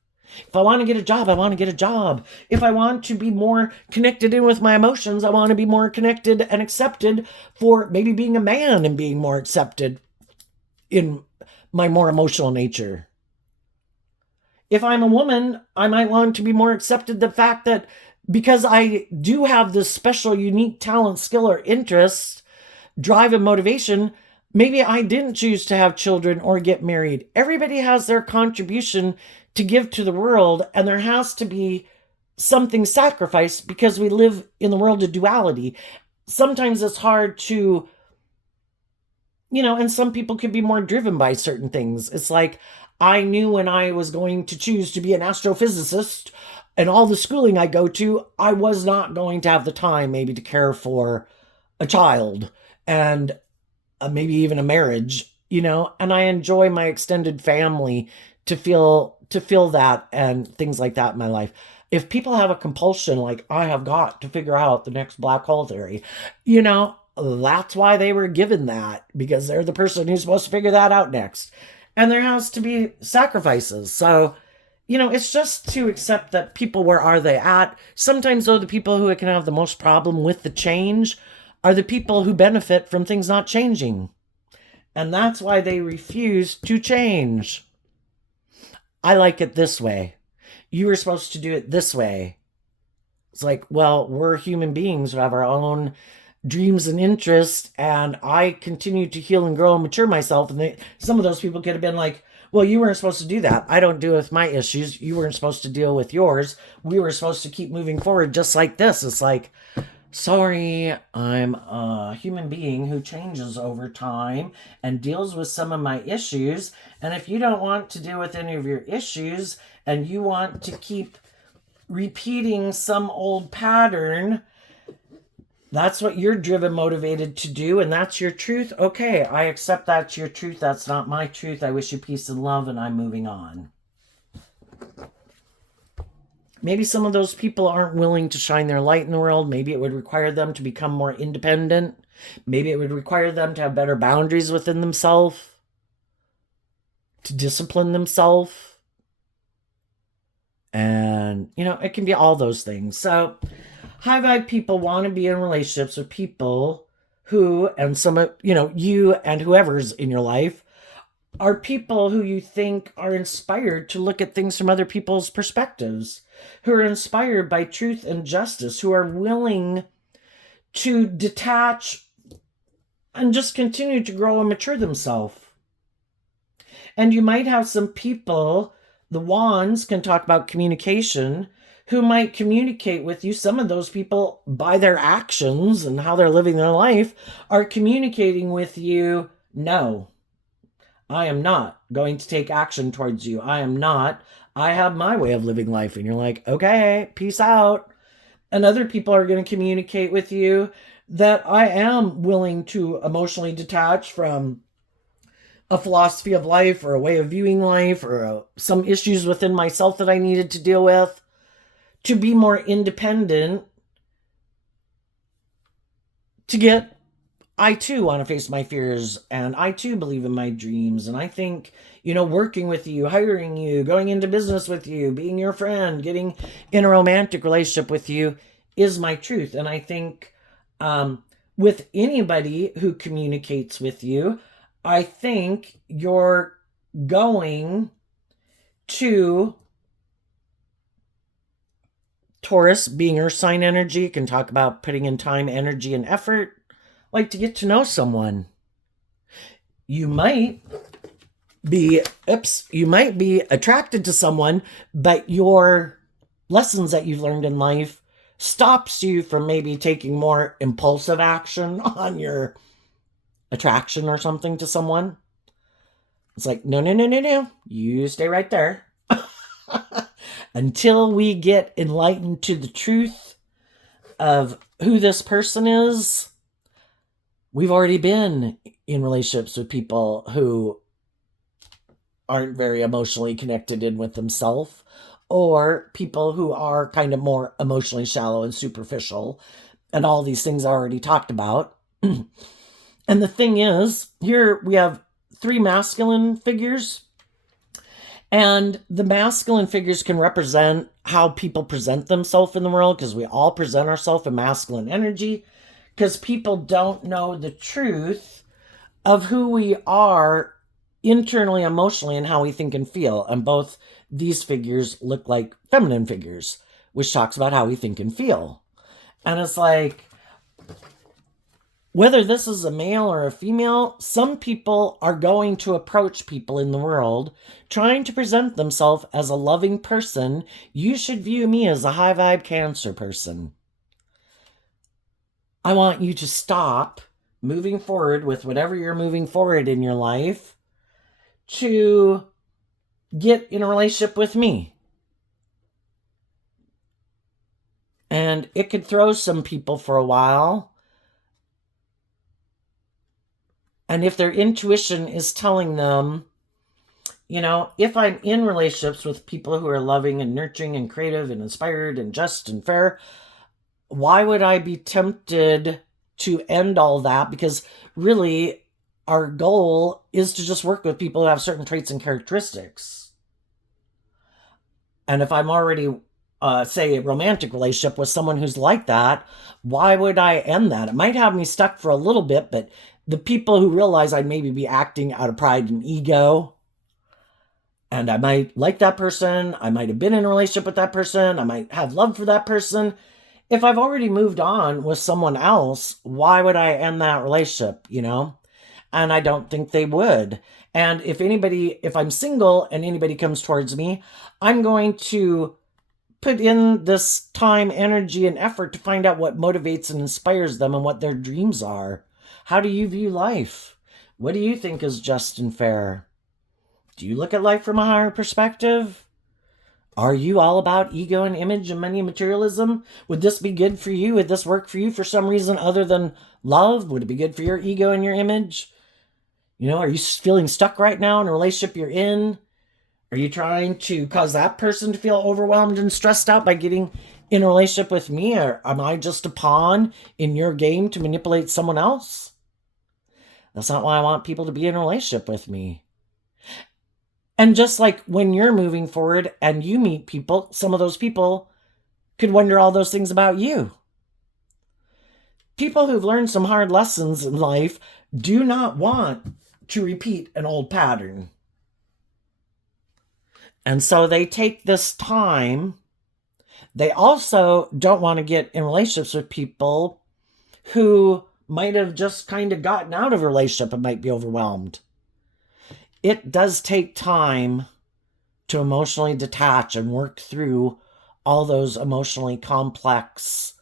If I want to get a job, I want to get a job. If I want to be more connected in with my emotions, I want to be more connected and accepted for maybe being a man and being more accepted in my more emotional nature. If I'm a woman, I might want to be more accepted the fact that because I do have this special, unique talent, skill, or interest, drive, and motivation, maybe I didn't choose to have children or get married. Everybody has their contribution to give to the world, and there has to be something sacrificed because we live in the world of duality. Sometimes it's hard to, you know, and some people could be more driven by certain things. It's like, I knew when I was going to choose to be an astrophysicist and all the schooling I go to, I was not going to have the time maybe to care for a child and maybe even a marriage, you know, and I enjoy my extended family to feel that and things like that in my life. If people have a compulsion, like I have got to figure out the next black hole theory, you know, that's why they were given that, because they're the person who's supposed to figure that out next. And there has to be sacrifices. So, you know, it's just to accept that people, where are they at? Sometimes, though, the people who can have the most problem with the change are the people who benefit from things not changing. And that's why they refuse to change. I like it this way. You were supposed to do it this way. It's like, well, we're human beings who have our own dreams and interests, and I continue to heal and grow and mature myself. And some of those people could have been like, well, you weren't supposed to do that. I don't deal with my issues. You weren't supposed to deal with yours. We were supposed to keep moving forward just like this. It's like, sorry, I'm a human being who changes over time and deals with some of my issues. And if you don't want to deal with any of your issues and you want to keep repeating some old pattern, that's what you're driven, motivated to do, and that's your truth. Okay, I accept that's your truth. That's not my truth. I wish you peace and love, and I'm moving on. Maybe some of those people aren't willing to shine their light in the world. Maybe it would require them to become more independent. Maybe it would require them to have better boundaries within themselves, to discipline themselves. And, you know, it can be all those things. So, high vibe people want to be in relationships with people who, and some of, you know, you and whoever's in your life, are people who you think are inspired to look at things from other people's perspectives, who are inspired by truth and justice, who are willing to detach and just continue to grow and mature themselves. And you might have some people, the wands can talk about communication, who might communicate with you. Some of those people, by their actions and how they're living their life, are communicating with you, no, I am not going to take action towards you. I am not. I have my way of living life. And you're like, okay, peace out. And other people are going to communicate with you that I am willing to emotionally detach from a philosophy of life or a way of viewing life or some issues within myself that I needed to deal with to be more independent, to get, I too want to face my fears, and I too believe in my dreams. And I think, working with you, hiring you, going into business with you, being your friend, getting in a romantic relationship with you is my truth. And I think with anybody who communicates with you, I think you're going to, Taurus, being earth sign energy, can talk about putting in time, energy, and effort, like to get to know someone. You might be attracted to someone, but your lessons that you've learned in life stops you from maybe taking more impulsive action on your attraction or something to someone. It's like, no, you stay right there. Until we get enlightened to the truth of who this person is. We've already been in relationships with people who aren't very emotionally connected in with themselves, or people who are kind of more emotionally shallow and superficial, and all these things I already talked about. And the thing is, here we have 3 masculine figures, and the masculine figures can represent how people present themselves in the world, because we all present ourselves in masculine energy, because people don't know the truth of who we are internally, emotionally, and how we think and feel. And both these figures look like feminine figures, which talks about how we think and feel. And it's like, whether this is a male or a female, some people are going to approach people in the world trying to present themselves as a loving person. You should view me as a high vibe Cancer person. I want you to stop moving forward with whatever you're moving forward in your life to get in a relationship with me. And it could throw some people for a while. And if their intuition is telling them, if I'm in relationships with people who are loving and nurturing and creative and inspired and just and fair, why would I be tempted to end all that? Because really, our goal is to just work with people who have certain traits and characteristics. And if I'm already, say, a romantic relationship with someone who's like that, why would I end that? It might have me stuck for a little bit, but the people who realize I'd maybe be acting out of pride and ego, and I might like that person, I might have been in a relationship with that person, I might have love for that person. If I've already moved on with someone else, why would I end that relationship, And I don't think they would. And if I'm single and anybody comes towards me, I'm going to put in this time, energy, and effort to find out what motivates and inspires them and what their dreams are. How do you view life? What do you think is just and fair? Do you look at life from a higher perspective? Are you all about ego and image and money and materialism? Would this be good for you? Would this work for you for some reason other than love? Would it be good for your ego and your image? Are you feeling stuck right now in a relationship you're in? Are you trying to cause that person to feel overwhelmed and stressed out by getting in a relationship with me? Or am I just a pawn in your game to manipulate someone else? That's not why I want people to be in a relationship with me. And just like when you're moving forward and you meet people, some of those people could wonder all those things about you. People who've learned some hard lessons in life do not want to repeat an old pattern. And so they take this time. They also don't want to get in relationships with people who might have just kind of gotten out of a relationship and might be overwhelmed. It does take time to emotionally detach and work through all those emotionally complex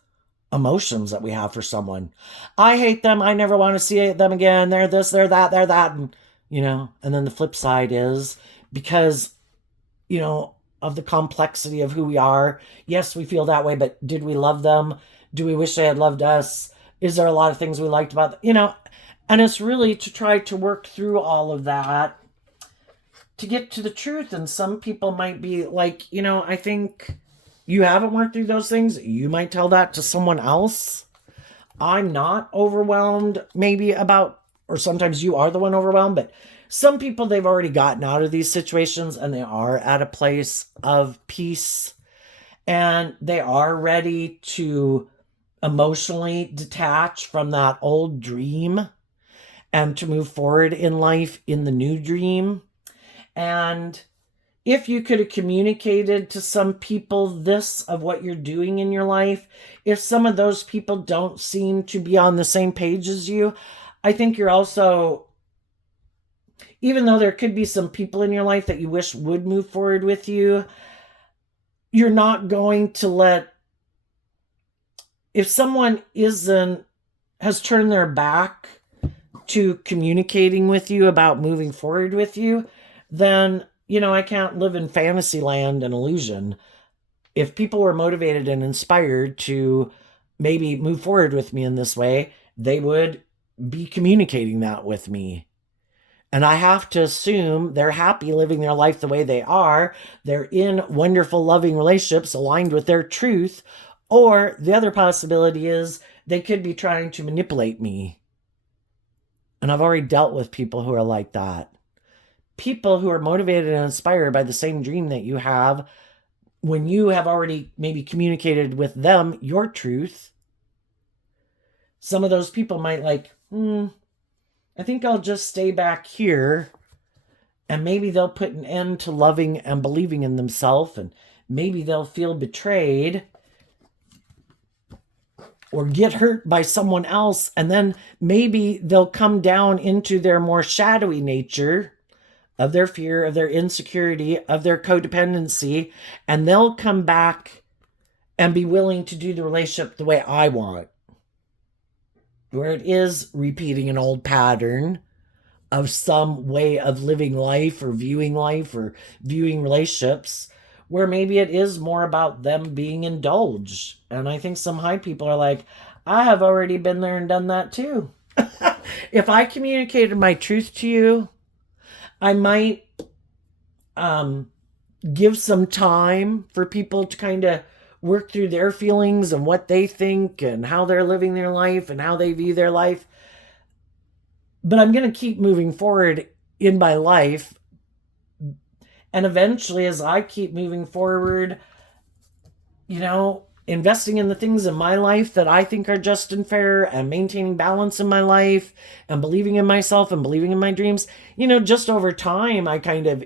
emotions that we have for someone. I hate them. I never want to see them again. They're this, they're that, they're that. And, and then the flip side is because, of the complexity of who we are. Yes, we feel that way, but did we love them? Do we wish they had loved us? Is there a lot of things we liked about them? And it's really to try to work through all of that to get to the truth. And some people might be like, I think you haven't worked through those things. You might tell that to someone else. I'm not overwhelmed maybe about, or sometimes you are the one overwhelmed, but some people, they've already gotten out of these situations and they are at a place of peace and they are ready to emotionally detach from that old dream and to move forward in life in the new dream. And if you could have communicated to some people this of what you're doing in your life, if some of those people don't seem to be on the same page as you, I think you're also, even though there could be some people in your life that you wish would move forward with you, you're not going to let, if someone has turned their back to communicating with you about moving forward with you, then I can't live in fantasy land and illusion. If people were motivated and inspired to maybe move forward with me in this way, they would be communicating that with me. And I have to assume they're happy living their life the way they are. They're in wonderful, loving relationships aligned with their truth. Or the other possibility is they could be trying to manipulate me. And I've already dealt with people who are like that. People who are motivated and inspired by the same dream that you have, when you have already maybe communicated with them your truth, some of those people might I think I'll just stay back here, and maybe they'll put an end to loving and believing in themselves, and maybe they'll feel betrayed or get hurt by someone else, and then maybe they'll come down into their more shadowy nature of their fear, of their insecurity, of their codependency, and they'll come back and be willing to do the relationship the way I want, where it is repeating an old pattern of some way of living life or viewing relationships, where maybe it is more about them being indulged. And I think some high people are like, I have already been there and done that too. If I communicated my truth to you, I might give some time for people to kind of work through their feelings and what they think and how they're living their life and how they view their life. But I'm going to keep moving forward in my life. And eventually, as I keep moving forward, investing in the things in my life that I think are just and fair and maintaining balance in my life and believing in myself and believing in my dreams, just over time, I kind of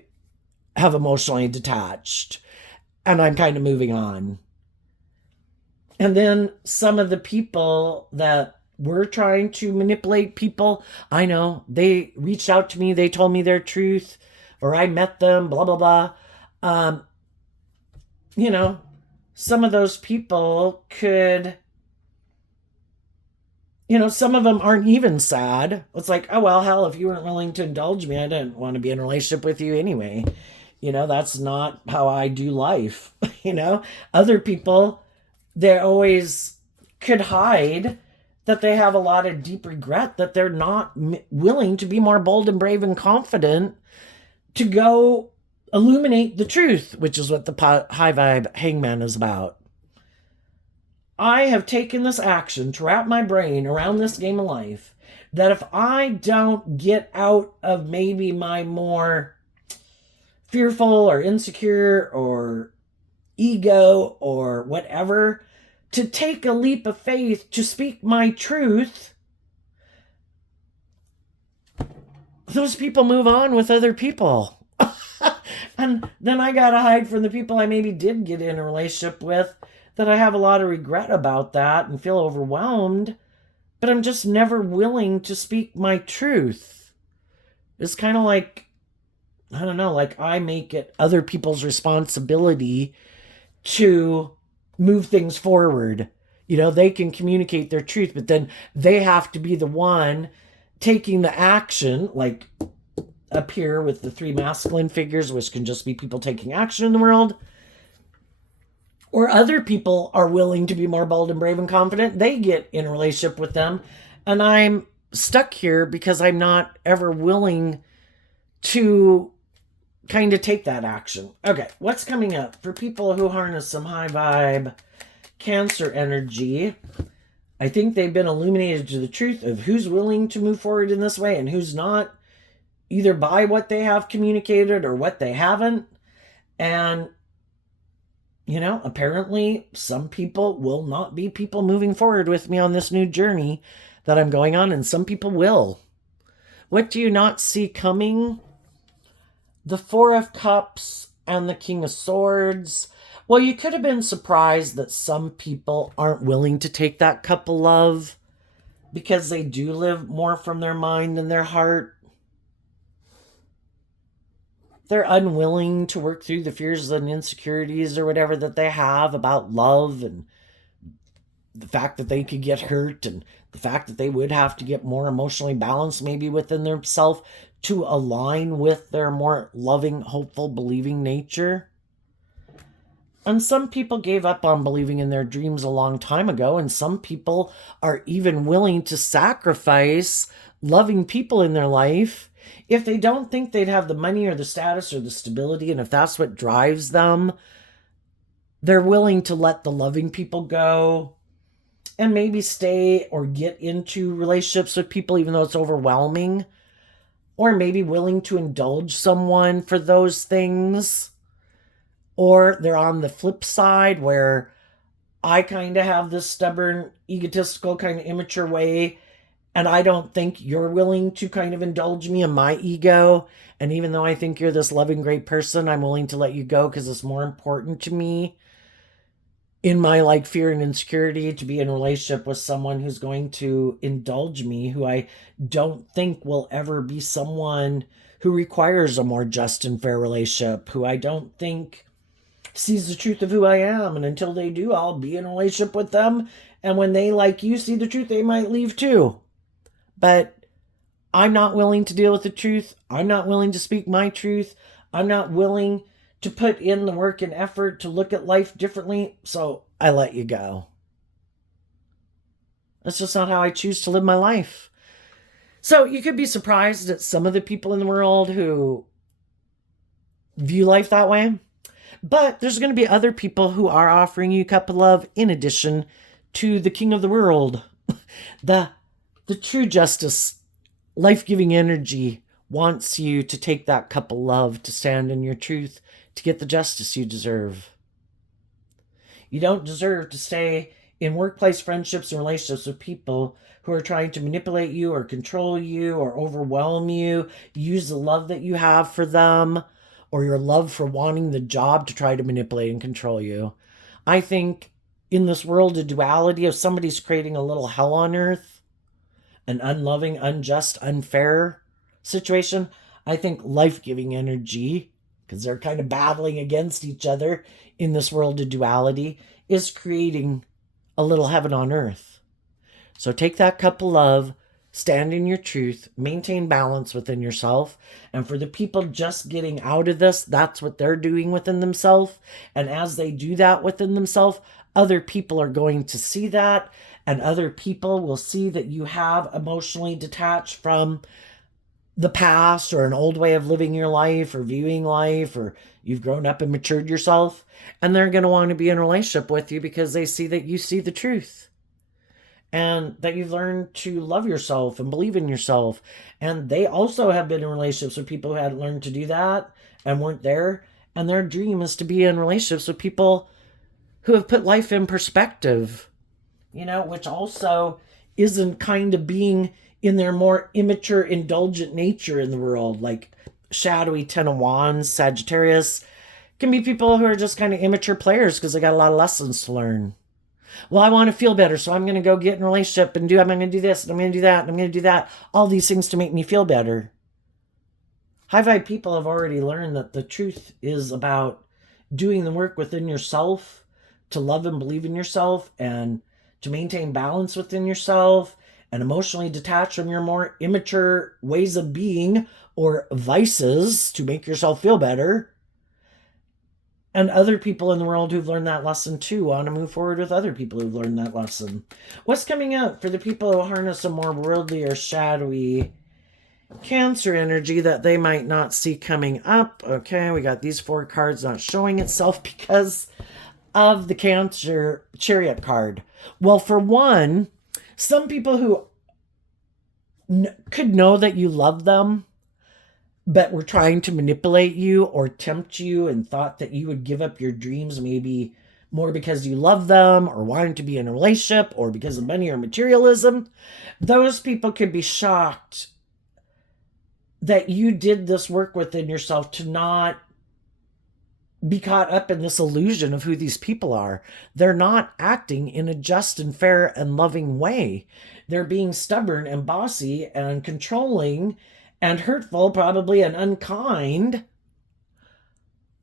have emotionally detached and I'm kind of moving on. And then some of the people that were trying to manipulate people, I know they reached out to me, they told me their truth, or I met them, blah, blah, blah. Some of those people could, some of them aren't even sad. It's like, oh, well, hell, if you weren't willing to indulge me, I didn't want to be in a relationship with you anyway. That's not how I do life. Other people, they always could hide that they have a lot of deep regret that they're not willing to be more bold and brave and confident to go illuminate the truth, which is what the high vibe hangman is about. I have taken this action to wrap my brain around this game of life, that if I don't get out of maybe my more fearful or insecure or ego or whatever, to take a leap of faith to speak my truth, those people move on with other people. And then I gotta hide from the people I maybe did get in a relationship with, that I have a lot of regret about that and feel overwhelmed but I'm just never willing to speak my truth. It's kind of like, I don't know, like I make it other people's responsibility to move things forward. They can communicate their truth, but then they have to be the one taking the action, like up here with the three masculine figures, which can just be people taking action in the world. Or other people are willing to be more bold and brave and confident. They get in a relationship with them. And I'm stuck here because I'm not ever willing to kind of take that action. Okay, what's coming up for people who harness some high vibe Cancer energy? I think they've been illuminated to the truth of who's willing to move forward in this way and who's not, either by what they have communicated or what they haven't. And, apparently some people will not be people moving forward with me on this new journey that I'm going on, and some people will. What do you not see coming? The Four of Cups and the King of Swords. Well, you could have been surprised that some people aren't willing to take that cup of love because they do live more from their mind than their heart. They're unwilling to work through the fears and insecurities or whatever that they have about love, and the fact that they could get hurt, and the fact that they would have to get more emotionally balanced maybe within themselves to align with their more loving, hopeful, believing nature. And some people gave up on believing in their dreams a long time ago, and some people are even willing to sacrifice loving people in their life if they don't think they'd have the money or the status or the stability, and if that's what drives them. They're willing to let the loving people go and maybe stay or get into relationships with people even though it's overwhelming, or maybe willing to indulge someone for those things. Or they're on the flip side where I kind of have this stubborn, egotistical, kind of immature way, and I don't think you're willing to kind of indulge me in my ego. And even though I think you're this loving, great person, I'm willing to let you go because it's more important to me in my fear and insecurity to be in a relationship with someone who's going to indulge me, who I don't think will ever be someone who requires a more just and fair relationship, who I don't think sees the truth of who I am. And until they do, I'll be in a relationship with them. And when they, like you, see the truth, they might leave too. But I'm not willing to deal with the truth. I'm not willing to speak my truth. I'm not willing to put in the work and effort to look at life differently. So I let you go. That's just not how I choose to live my life. So you could be surprised at some of the people in the world who view life that way. But there's going to be other people who are offering you a cup of love in addition to the king of the world. The true justice, life-giving energy wants you to take that cup of love, to stand in your truth, to get the justice you deserve. You don't deserve to stay in workplace friendships and relationships with people who are trying to manipulate you or control you or overwhelm you, use the love that you have for them, or your love for wanting the job to try to manipulate and control you. I think in this world of duality, if somebody's creating a little hell on earth, an unloving, unjust, unfair situation, I think life-giving energy, because they're kind of battling against each other in this world of duality, is creating a little heaven on earth. So take that cup of love, stand in your truth, maintain balance within yourself. And for the people just getting out of this, that's what they're doing within themselves. And as they do that within themselves, other people are going to see that, and other people will see that you have emotionally detached from the past or an old way of living your life or viewing life, or you've grown up and matured yourself, and they're going to want to be in a relationship with you because they see that you see the truth and that you've learned to love yourself and believe in yourself. And they also have been in relationships with people who hadn't learned to do that and weren't there, and their dream is to be in relationships with people who have put life in perspective, which also isn't kind of being in their more immature, indulgent nature in the world. Like shadowy Ten of Wands, Sagittarius, can be people who are just kind of immature players because they got a lot of lessons to learn. Well, I want to feel better, so I'm going to go get in a relationship and I'm going to do this, and I'm going to do that, and I'm going to do that. All these things to make me feel better. High vibe people have already learned that the truth is about doing the work within yourself to love and believe in yourself and to maintain balance within yourself and emotionally detach from your more immature ways of being or vices to make yourself feel better. And other people in the world who've learned that lesson too want to move forward with other people who've learned that lesson. What's coming up for the people who harness a more worldly or shadowy Cancer energy that they might not see coming up? Okay, we got these 4 cards not showing itself because of the Cancer Chariot card. Well, for one, some people who could know that you love them but were trying to manipulate you or tempt you and thought that you would give up your dreams maybe more because you love them or wanted to be in a relationship or because of money or materialism, those people could be shocked that you did this work within yourself to not be caught up in this illusion of who these people are. They're not acting in a just and fair and loving way. They're being stubborn and bossy and controlling and hurtful, probably, and unkind,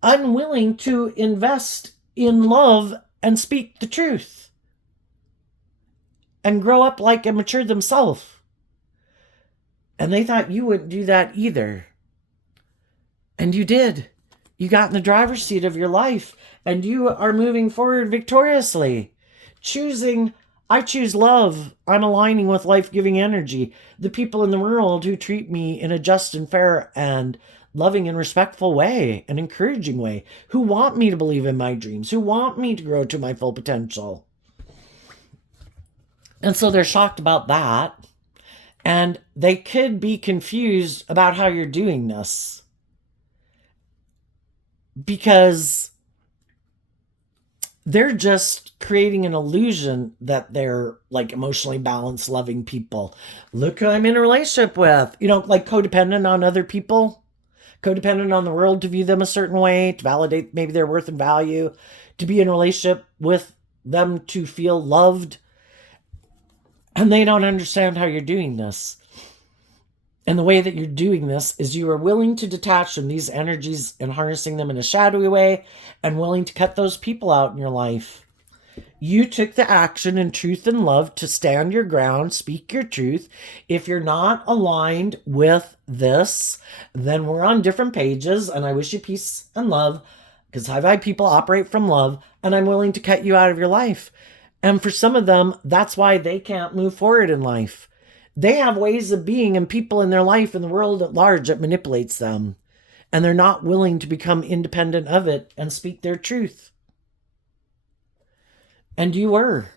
unwilling to invest in love and speak the truth and grow up like and mature themselves. And they thought you wouldn't do that either. And you did. You got in the driver's seat of your life, and you are moving forward victoriously. I choose love. I'm aligning with life-giving energy. The people in the world who treat me in a just and fair and loving and respectful way, an encouraging way, who want me to believe in my dreams, who want me to grow to my full potential. And so they're shocked about that. And they could be confused about how you're doing this because they're just creating an illusion that they're like emotionally balanced, loving people. Look who I'm in a relationship with. Like codependent on other people, codependent on the world to view them a certain way, to validate maybe their worth and value, to be in a relationship with them to feel loved. And they don't understand how you're doing this. And the way that you're doing this is you are willing to detach from these energies and harnessing them in a shadowy way and willing to cut those people out in your life. You took the action in truth and love to stand your ground, speak your truth. If you're not aligned with this, then we're on different pages, and I wish you peace and love because high vibe people operate from love, and I'm willing to cut you out of your life. And for some of them, that's why they can't move forward in life. They have ways of being and people in their life and the world at large that manipulates them. And they're not willing to become independent of it and speak their truth. And you were.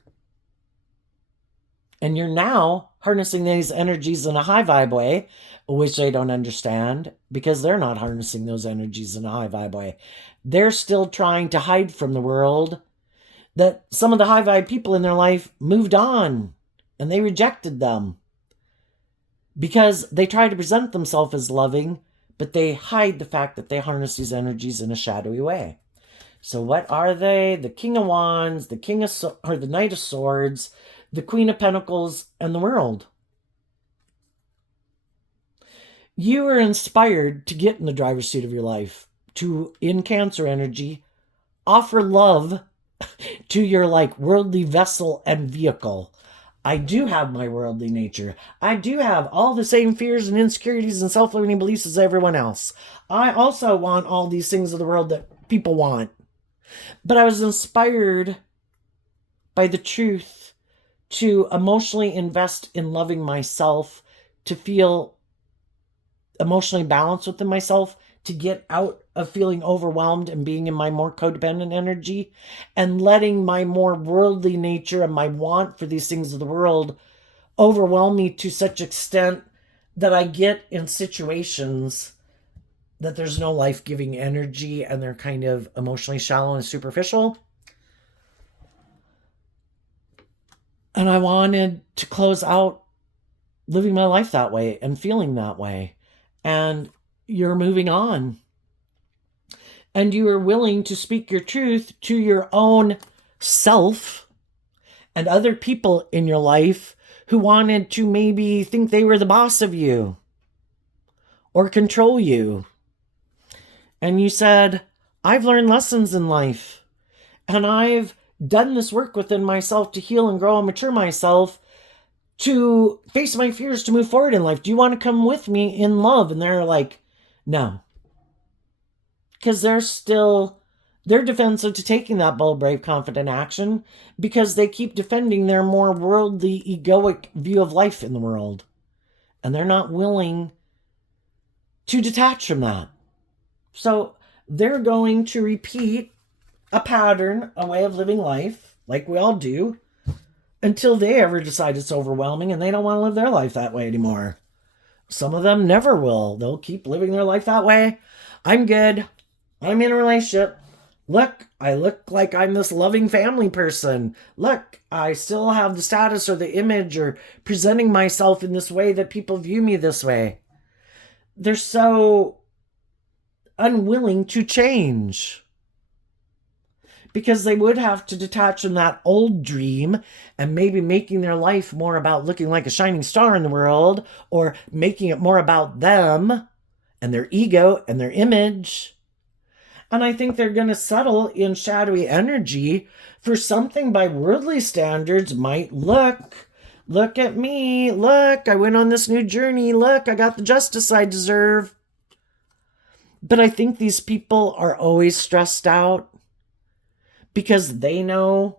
And you're now harnessing these energies in a high vibe way, which they don't understand because they're not harnessing those energies in a high vibe way. They're still trying to hide from the world that some of the high vibe people in their life moved on and they rejected them because they try to present themselves as loving, but they hide the fact that they harness these energies in a shadowy way. So what are they? The King of Wands, the the Knight of Swords, the Queen of Pentacles, and the World. You are inspired to get in the driver's seat of your life, to, in Cancer energy, offer love to your worldly vessel and vehicle. I do have my worldly nature. I do have all the same fears and insecurities and self-limiting beliefs as everyone else. I also want all these things of the world that people want. But I was inspired by the truth to emotionally invest in loving myself, to feel emotionally balanced within myself, to get out of feeling overwhelmed and being in my more codependent energy and letting my more worldly nature and my want for these things of the world overwhelm me to such extent that I get in situations that there's no life-giving energy and they're kind of emotionally shallow and superficial. And I wanted to close out living my life that way and feeling that way. And you're moving on. And you are willing to speak your truth to your own self and other people in your life who wanted to maybe think they were the boss of you or control you. And you said, I've learned lessons in life, and I've done this work within myself to heal and grow and mature myself to face my fears, to move forward in life. Do you want to come with me in love? And they're like, no. Because they're defensive to taking that bold, brave, confident action because they keep defending their more worldly, egoic view of life in the world. And they're not willing to detach from that. So they're going to repeat a pattern, a way of living life, like we all do, until they ever decide it's overwhelming and they don't want to live their life that way anymore. Some of them never will. They'll keep living their life that way. I'm good. I'm in a relationship. Look, I look like I'm this loving family person. Look, I still have the status or the image or presenting myself in this way that people view me this way. They're so unwilling to change because they would have to detach from that old dream and maybe making their life more about looking like a shining star in the world or making it more about them and their ego and their image. And I think they're going to settle in shadowy energy for something by worldly standards might look at me. Look, I went on this new journey. Look, I got the justice I deserve. But I think these people are always stressed out because they know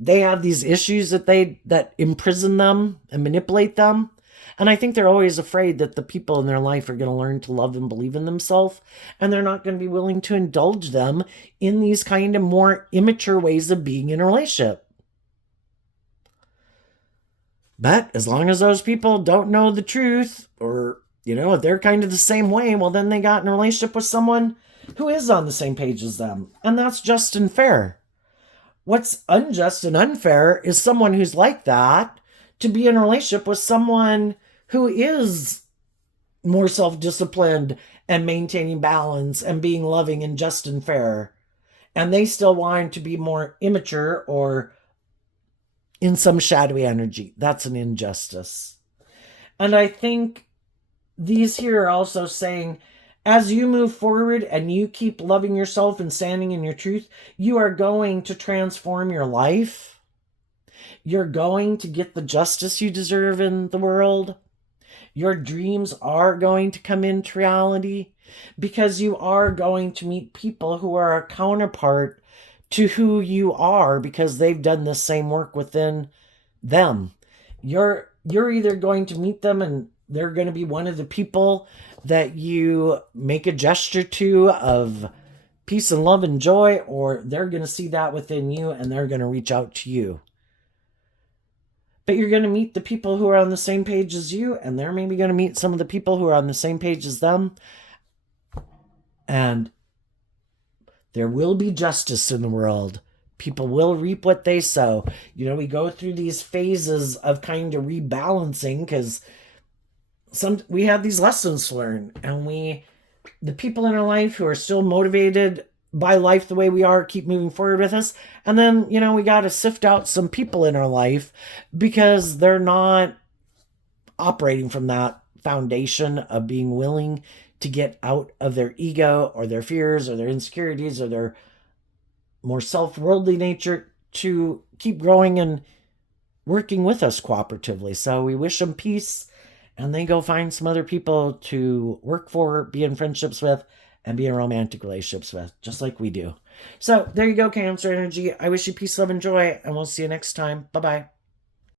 they have these issues that imprison them and manipulate them. And I think they're always afraid that the people in their life are going to learn to love and believe in themselves, and they're not going to be willing to indulge them in these kind of more immature ways of being in a relationship. But as long as those people don't know the truth, or, if they're kind of the same way, well, then they got in a relationship with someone who is on the same page as them. And that's just and fair. What's unjust and unfair is someone who's like that to be in a relationship with someone who is more self-disciplined and maintaining balance and being loving and just and fair. And they still want to be more immature or in some shadowy energy. That's an injustice. And I think these here are also saying, as you move forward and you keep loving yourself and standing in your truth, you are going to transform your life. You're going to get the justice you deserve in the world. Your dreams are going to come into reality because you are going to meet people who are a counterpart to who you are because they've done the same work within them. You're either going to meet them and they're going to be one of the people that you make a gesture to of peace and love and joy, or they're going to see that within you and they're going to reach out to you. But you're going to meet the people who are on the same page as you, and they're maybe going to meet some of the people who are on the same page as them. And there will be justice in the world. People will reap what they sow. We go through these phases of kind of rebalancing because we have these lessons to learn, and the people in our life who are still motivated by life the way we are keep moving forward with us. And then, we got to sift out some people in our life because they're not operating from that foundation of being willing to get out of their ego or their fears or their insecurities or their more self-worldly nature to keep growing and working with us cooperatively. So we wish them peace, and they go find some other people to work for, be in friendships with, and be in romantic relationships with, just like we do. So there you go, Cancer energy. I wish you peace, love, and joy, and we'll see you next time. Bye-bye.